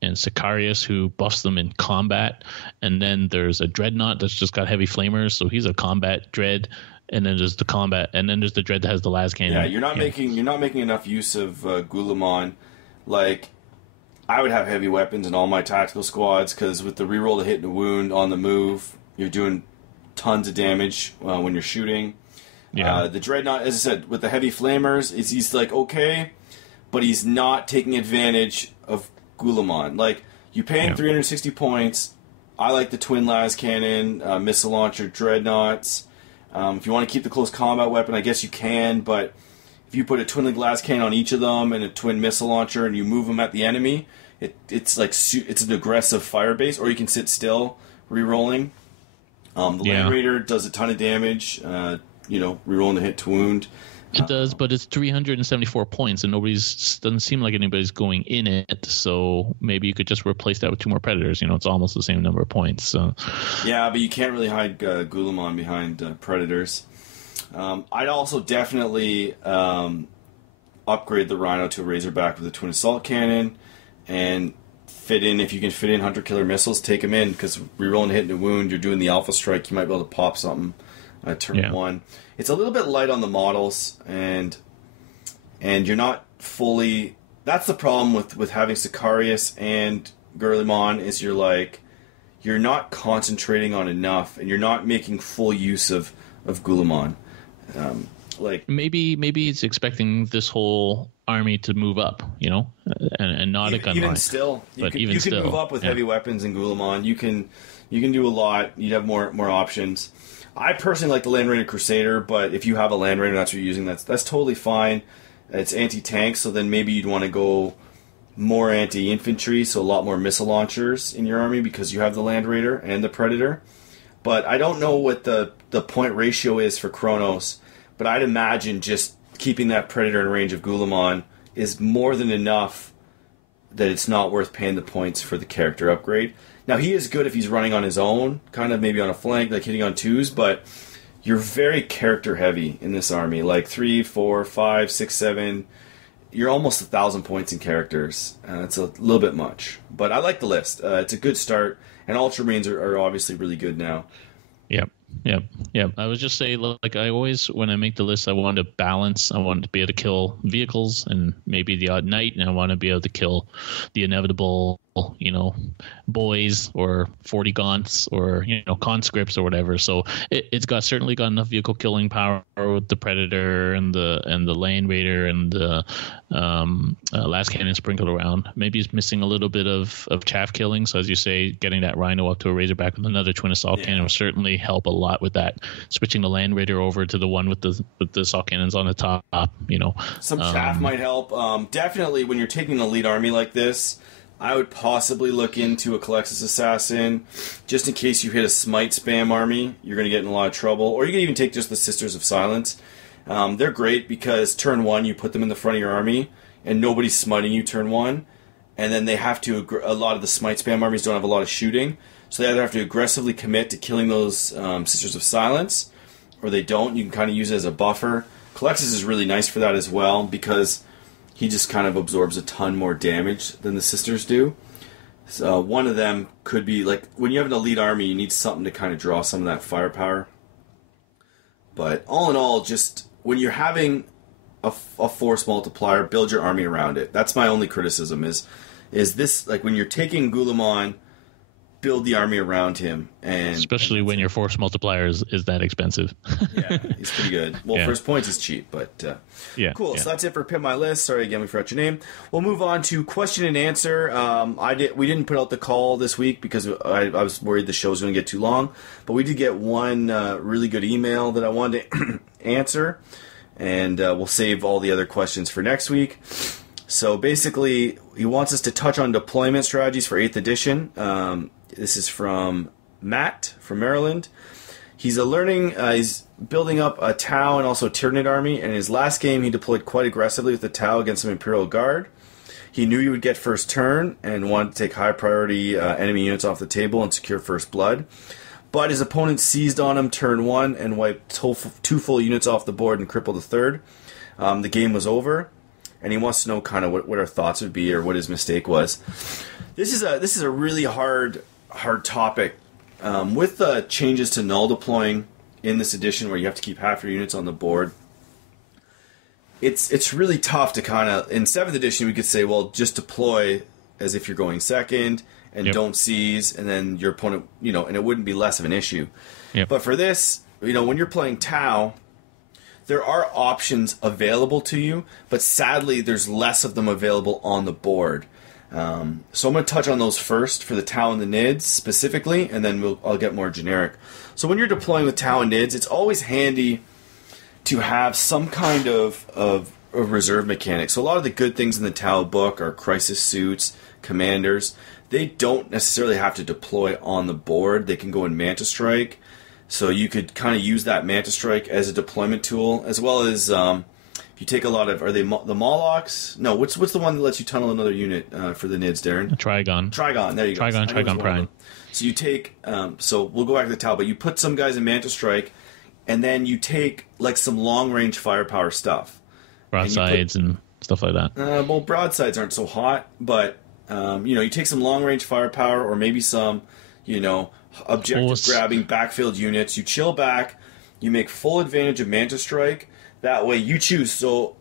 Sicarius, who buffs them in combat, and then there's a Dreadnought that's just got heavy flamers, so he's a combat Dread, and then there's the combat, and then there's the Dread that has the las cannon. Yeah, you're not making enough use of Guilliman. Like, I would have heavy weapons in all my tactical squads, because with the reroll to hit and wound on the move, you're doing tons of damage when you're shooting. Yeah. The Dreadnought, as I said, with the heavy flamers, he's like okay, but he's not taking advantage of Guilliman. Like, you pay him 360 points. I like the twin las cannon, missile launcher, Dreadnoughts. If you want to keep the close combat weapon, I guess you can, but if you put a twin las cannon on each of them and a twin missile launcher and you move them at the enemy, it's an aggressive fire base, or you can sit still, re-rolling. The Land Raider does a ton of damage. Rerolling the hit to wound. It does, but it's 374 points, and doesn't seem like anybody's going in it. So maybe you could just replace that with 2 more Predators. It's almost the same number of points. So. Yeah, but you can't really hide Guilliman behind Predators. I'd also definitely upgrade the Rhino to a Razorback with a twin assault cannon, and if you can fit in Hunter Killer missiles, take them in, because rerolling hit and a wound, you're doing the Alpha Strike, you might be able to pop something. Turn 1. It's a little bit light on the models, and you're not fully. That's the problem with having Sicarius and Guilliman, is you're not concentrating on enough, and you're not making full use of Guilliman. Maybe it's expecting this whole army to move up, and not a gunline. Even still, you can move up with heavy weapons in Guilliman. You can do a lot. You'd have more options. I personally like the Land Raider Crusader, but if you have a Land Raider, that's what you're using, that's totally fine. It's anti-tank, so then maybe you'd want to go more anti-infantry, so a lot more missile launchers in your army, because you have the Land Raider and the Predator. But I don't know what the point ratio is for Kronos, but I'd imagine just keeping that Predator in range of Guilliman is more than enough that it's not worth paying the points for the character upgrade. Now, he is good if he's running on his own, kind of maybe on a flank, like hitting on 2s, but you're very character heavy in this army. Like 3, 4, 5, 6, 7. You're almost 1,000 points in characters. It's a little bit much. But I like the list. It's a good start, and Ultramarines are obviously really good now. Yep. Yep. I was just saying, like, I always, when I make the list, I want to balance. I want to be able to kill vehicles and maybe the odd knight, and I want to be able to kill the inevitable, boys or 40 gaunts or, conscripts or whatever. So it's certainly got enough vehicle killing power with the Predator and the Land Raider and the last cannon sprinkled around. Maybe it's missing a little bit of chaff killing. So as you say, getting that Rhino up to a Razorback with another twin assault cannon will certainly help a lot with that. Switching the Land Raider over to the one with the assault cannons on the top, Some chaff might help. Definitely when you're taking a lead army like this, I would possibly look into a Calexis Assassin, just in case you hit a Smite spam army. You're going to get in a lot of trouble. Or you can even take just the Sisters of Silence. They're great because turn 1, you put them in the front of your army, and nobody's smiting you turn 1. And then they have to, a lot of the Smite spam armies don't have a lot of shooting, so they either have to aggressively commit to killing those Sisters of Silence, or they don't. You can kind of use it as a buffer. Calexis is really nice for that as well, because he just kind of absorbs a ton more damage than the Sisters do. So one of them could be, like, when you have an elite army, you need something to kind of draw some of that firepower. But all in all, just when you're having a force multiplier, build your army around it. That's my only criticism is this, like, when you're taking Guilliman, build the army around him. And especially when your force multiplier is that expensive. Yeah, he's pretty good. Well, first points is cheap, but cool. Yeah. So that's it for Pin My List. Sorry again, we forgot your name. We'll move on to question and answer. We didn't put out the call this week because I was worried the show was going to get too long, but we did get one really good email that I wanted to answer, and we'll save all the other questions for next week. So basically, he wants us to touch on deployment strategies for 8th edition. This is from Matt from Maryland. He's he's building up a Tau and also a Tyranid army, and in his last game he deployed quite aggressively with the Tau against some Imperial Guard. He knew he would get first turn and wanted to take high priority enemy units off the table and secure first blood. But his opponent seized on him turn 1 and wiped 2 full units off the board and crippled the third. The game was over, and he wants to know kind of what our thoughts would be or what his mistake was. This is a really hard topic. With the changes to null deploying in this edition, where you have to keep half your units on the board, it's really tough to kind of, in 7th edition we could say, well, just deploy as if you're going second and don't seize, and then your opponent, and it wouldn't be less of an issue. But for this, when you're playing Tau, there are options available to you, but sadly there's less of them available on the board. So I'm going to touch on those first for the Tau and the Nids specifically, and then I'll get more generic. So when you're deploying with Tau and Nids, it's always handy to have some kind of reserve mechanic. So a lot of the good things in the Tau book are crisis suits, commanders. They don't necessarily have to deploy on the board. They can go in Manta Strike. So you could kind of use that Manta Strike as a deployment tool, as well as if you take a lot of, are they the Molochs? No, what's the one that lets you tunnel another unit for the Nids, Darren? Trigon, there you go. Trigon Prime. So you take, so we'll go back to the Tau, but you put some guys in Manta Strike, and then you take like some long-range firepower stuff. Broadsides and stuff like that. Well, broadsides aren't so hot, but you take some long-range firepower, or maybe some, objective-grabbing backfield units. You chill back, you make full advantage of Manta Strike. That way you choose, so,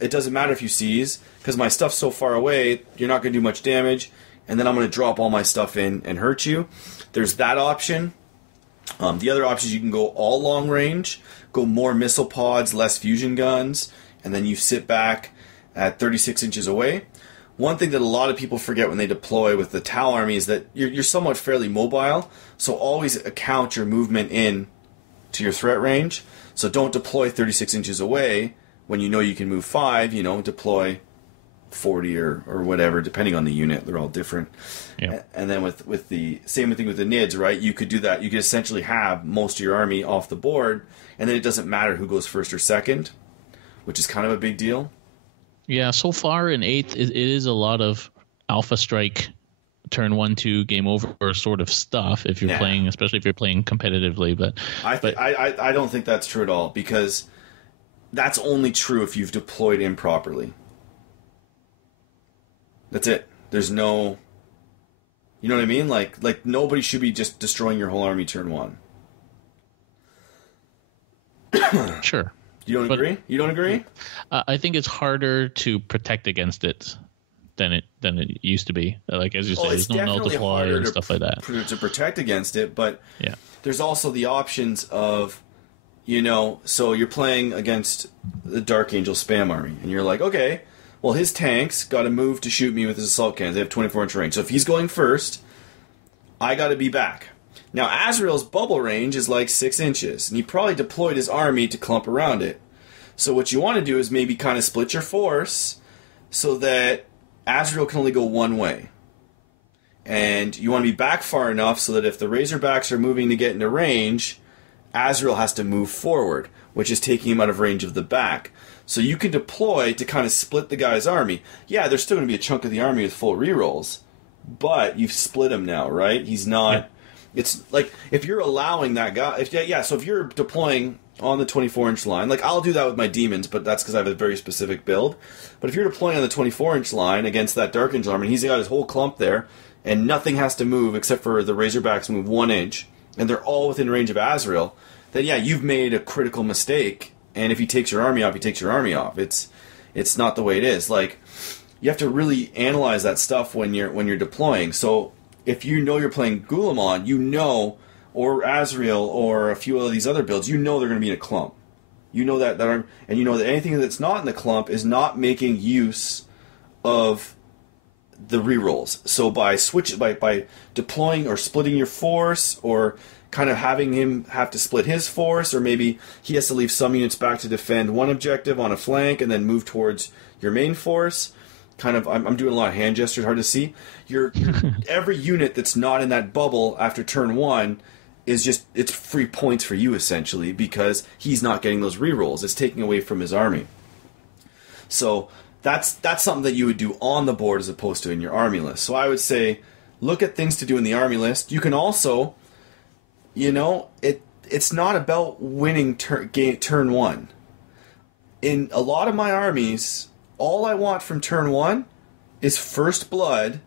it doesn't matter if you seize, because my stuff's so far away, you're not going to do much damage, and then I'm going to drop all my stuff in and hurt you. There's that option. The other option is you can go all long range, go more missile pods, less fusion guns, and then you sit back at 36 inches away. One thing that a lot of people forget when they deploy with the Tau army is that you're somewhat fairly mobile, so always account your movement in to your threat range. So don't deploy 36 inches away when you know you can move 5, deploy 40 or whatever, depending on the unit. They're all different. Yep. And then with the same thing with the Nids, right? You could do that. You could essentially have most of your army off the board, and then it doesn't matter who goes first or second, which is kind of a big deal. Yeah, so far in 8th, it is a lot of Alpha Strike, turn 1, 2, game over sort of stuff if you're playing, especially if you're playing competitively. But I don't think that's true at all, because that's only true if you've deployed improperly. That's it. There's no, you know what I mean? Like nobody should be just destroying your whole army turn 1. Sure. You don't agree? You don't agree? I think it's harder to protect against it than it used to be. Like, as you say, there's no multiply and stuff like that. To protect against it, but yeah, there's also the options of, so you're playing against the Dark Angel spam army, and you're like, okay, well, his tanks got to move to shoot me with his assault cannons. They have 24-inch range. So if he's going first, I got to be back. Now, Azrael's bubble range is like 6 inches, and he probably deployed his army to clump around it. So what you want to do is maybe kind of split your force so that Azrael can only go one way. And you want to be back far enough so that if the Razorbacks are moving to get into range, Azrael has to move forward, which is taking him out of range of the back. So you can deploy to kind of split the guy's army. Yeah, there's still going to be a chunk of the army with full rerolls, but you've split him now, right? He's not... Yeah. It's like, if you're allowing that guy... So if you're deploying on the 24-inch line, like, I'll do that with my demons, but that's because I have a very specific build. But if you're deploying on the 24-inch line against that Dark Angel army, and he's got his whole clump there, and nothing has to move except for the Razorbacks move 1 inch, and they're all within range of Azrael, then yeah, you've made a critical mistake, and if he takes your army off, he takes your army off. It's not the way it is. Like, you have to really analyze that stuff when you're deploying. So if you're playing Gulamon, or Azrael, or a few of these other builds, they're going to be in a clump. You know that arm, and you know that anything that's not in the clump is not making use of the rerolls. So by deploying or splitting your force, or kind of having him have to split his force, or maybe he has to leave some units back to defend one objective on a flank and then move towards your main force. Kind of, I'm doing a lot of hand gestures, hard to see. Every unit that's not in that bubble after turn 1 is it's free points for you, essentially, because he's not getting those rerolls. It's taking away from his army. So that's something that you would do on the board as opposed to in your army list. So I would say, look at things to do in the army list. You can also, it's not about winning turn 1. In a lot of my armies, all I want from turn 1 is first blood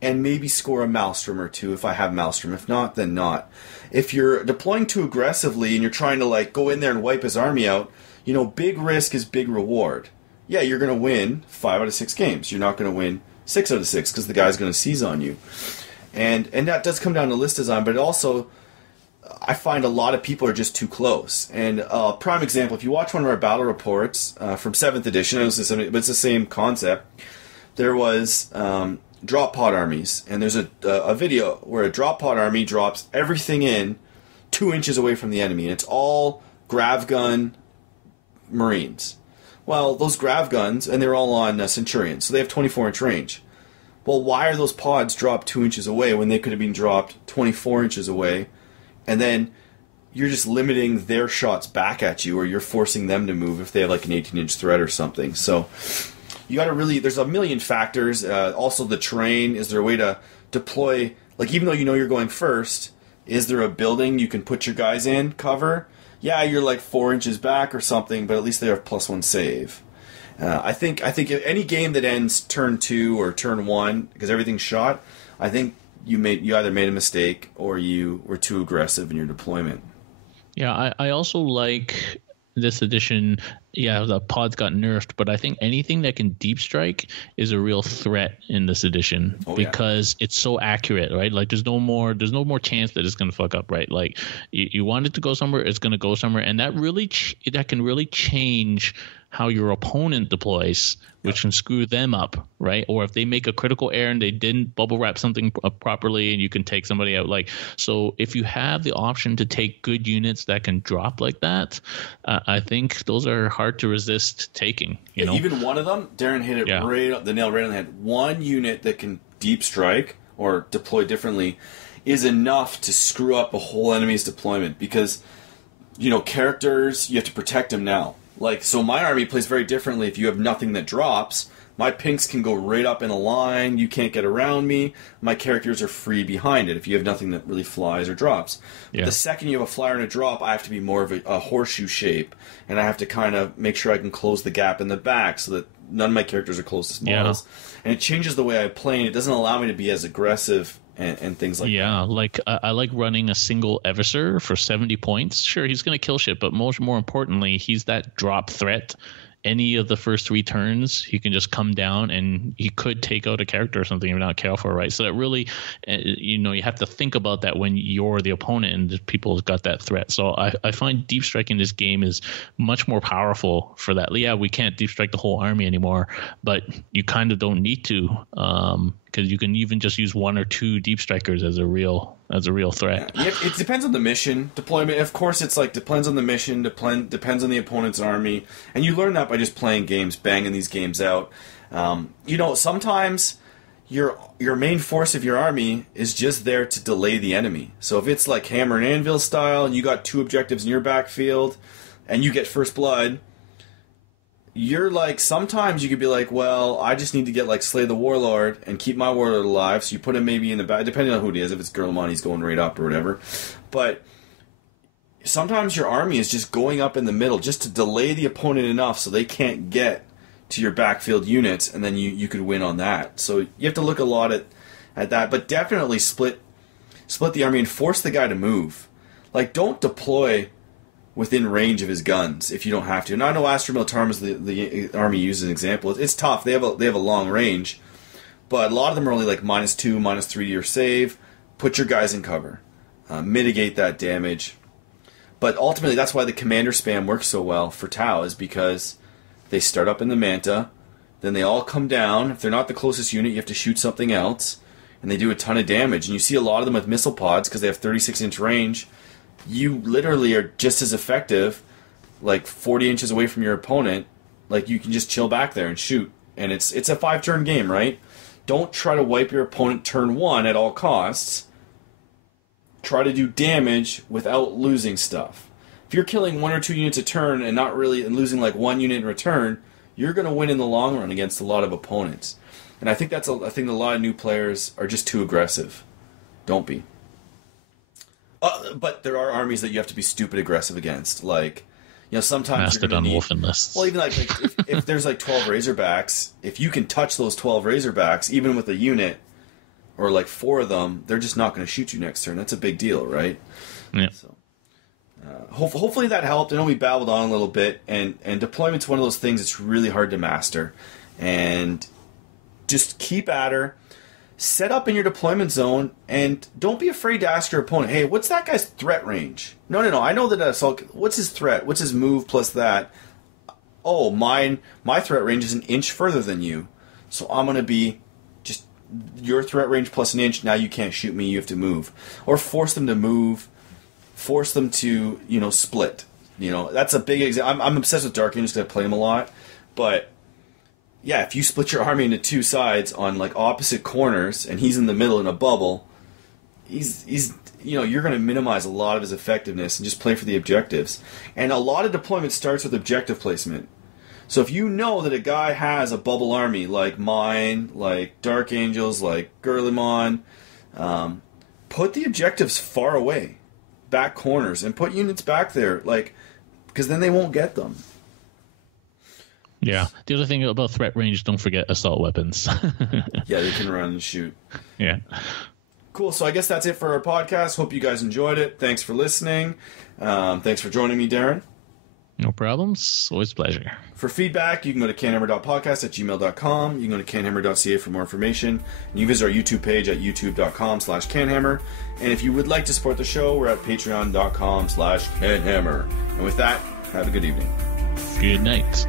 and maybe score a Maelstrom or 2 if I have Maelstrom. If not, then not. If you're deploying too aggressively and you're trying to go in there and wipe his army out, big risk is big reward. Yeah, you're going to win 5 out of 6 games. You're not going to win 6 out of 6 because the guy's going to seize on you. And that does come down to list design, but it also, I find a lot of people are just too close. And prime example, if you watch one of our battle reports from 7th edition, but it's the same concept. There was drop pod armies, and there's a video where a drop pod army drops everything in 2 inches away from the enemy, and it's all grav gun Marines. Well, those grav guns, and they're all on Centurions, so they have 24-inch range. Well, why are those pods dropped 2 inches away when they could have been dropped 24 inches away? And then you're just limiting their shots back at you, or you're forcing them to move if they have an 18-inch threat or something. So you got to really, there's a million factors. Also the terrain, is there a way to deploy, even though you're going first, is there a building you can put your guys in, cover? Yeah, you're 4 inches back or something, but at least they have +1 save. I think any game that ends turn 2 or turn 1, because everything's shot, I think you either made a mistake or you were too aggressive in your deployment. Yeah, I also like this edition. Yeah, the pods got nerfed, but I think anything that can deep strike is a real threat in this edition because it's so accurate, right? There's no more chance that it's going to fuck up, right? You want it to go somewhere, it's going to go somewhere, and that can really change how your opponent deploys, which can screw them up, right? Or if they make a critical error and they didn't bubble wrap something properly, and you can take somebody out. So if you have the option to take good units that can drop like that, I think those are hard to resist taking. Even one of them, Darren hit it the nail right on the head. One unit that can deep strike or deploy differently is enough to screw up a whole enemy's deployment, because characters, you have to protect them now. So my army plays very differently. If you have nothing that drops, my pinks can go right up in a line. You can't get around me. My characters are free behind it if you have nothing that really flies or drops. But the second you have a flyer and a drop, I have to be more of a horseshoe shape, and I have to kind of make sure I can close the gap in the back so that none of my characters are closest models. And it changes the way I play, and it doesn't allow me to be as aggressive and things like that. Yeah, like I like running a single Eversur for 70 points. Sure, he's going to kill shit, but more importantly, he's that drop threat. Any of the first 3 turns, he can just come down and he could take out a character or something if you're not careful, right? So that really, you have to think about that when you're the opponent and people have got that threat. So I find deep strike in this game is much more powerful for that. Yeah, we can't deep strike the whole army anymore, but you kind of don't need to, because you can even just use 1 or 2 deep strikers as a real threat. Yeah, it depends on the mission deployment. Of course, it's like depends on the mission, depends on the opponent's army, and you learn that by just playing games, banging these games out. Sometimes your main force of your army is just there to delay the enemy. So if it's like hammer and anvil style, and you got 2 objectives in your backfield, and you get first blood, you're like, sometimes you could be like, well, I just need to get like slay the warlord and keep my warlord alive. So you put him maybe in the back, depending on who it is. If it's Gurlamon, he's going right up or whatever. But sometimes your army is just going up in the middle just to delay the opponent enough so they can't get to your backfield units, and then you could win on that. So you have to look a lot at that, but definitely split the army and force the guy to move. Like, don't deploy within range of his guns if you don't have to. And I know Astra Militarum is the army uses as an example. It's tough. They have a long range, but a lot of them are only like -2, -3 to your save. Put your guys in cover. Mitigate that damage. But ultimately, that's why the commander spam works so well for Tau, is because they start up in the Manta, then they all come down. If they're not the closest unit, you have to shoot something else, and they do a ton of damage. And you see a lot of them with missile pods because they have 36-inch range. You literally are just as effective, like 40 inches away from your opponent. Like, you can just chill back there and shoot. And it's a 5-turn game, right? Don't try to wipe your opponent turn 1 at all costs. Try to do damage without losing stuff. If you're killing 1 or 2 units a turn and losing like 1 unit in return, you're going to win in the long run against a lot of opponents. And I think I think a lot of new players are just too aggressive. Don't be. But there are armies that you have to be stupid aggressive against. Like, sometimes Mastodon wolfen lists. Well, even like if there's like 12 Razorbacks, if you can touch those 12 Razorbacks, even with a unit, or like 4 of them, they're just not going to shoot you next turn. That's a big deal, right? Yeah. So, hopefully that helped. I know we babbled on a little bit, and deployment's one of those things that's really hard to master. And just keep at her. Set up in your deployment zone, and don't be afraid to ask your opponent, hey, what's that guy's threat range? No, I know that assault. What's his threat? What's his move plus that? Oh, my threat range is an inch further than you. So I'm going to be just your threat range plus an inch. Now you can't shoot me. You have to move. Or force them to move. Force them to, split. That's a big example. I'm obsessed with Dark Angels because I play them a lot. But yeah, if you split your army into 2 sides on like opposite corners, and he's in the middle in a bubble, he's you're going to minimize a lot of his effectiveness and just play for the objectives. And a lot of deployment starts with objective placement. So if you know that a guy has a bubble army like mine, like Dark Angels, like Gurlamon, put the objectives far away, back corners, and put units back there, because then they won't get them. Yeah. The other thing about threat range, don't forget assault weapons. Yeah, they can run and shoot. Yeah. Cool. So I guess that's it for our podcast. Hope you guys enjoyed it. Thanks for listening. Thanks for joining me, Darren. No problems. Always a pleasure. For feedback, you can go to canhammer.podcast@gmail.com. You can go to canhammer.ca for more information. And you can visit our YouTube page at youtube.com/canhammer. And if you would like to support the show, we're at patreon.com/canhammer. And with that, have a good evening. Good night.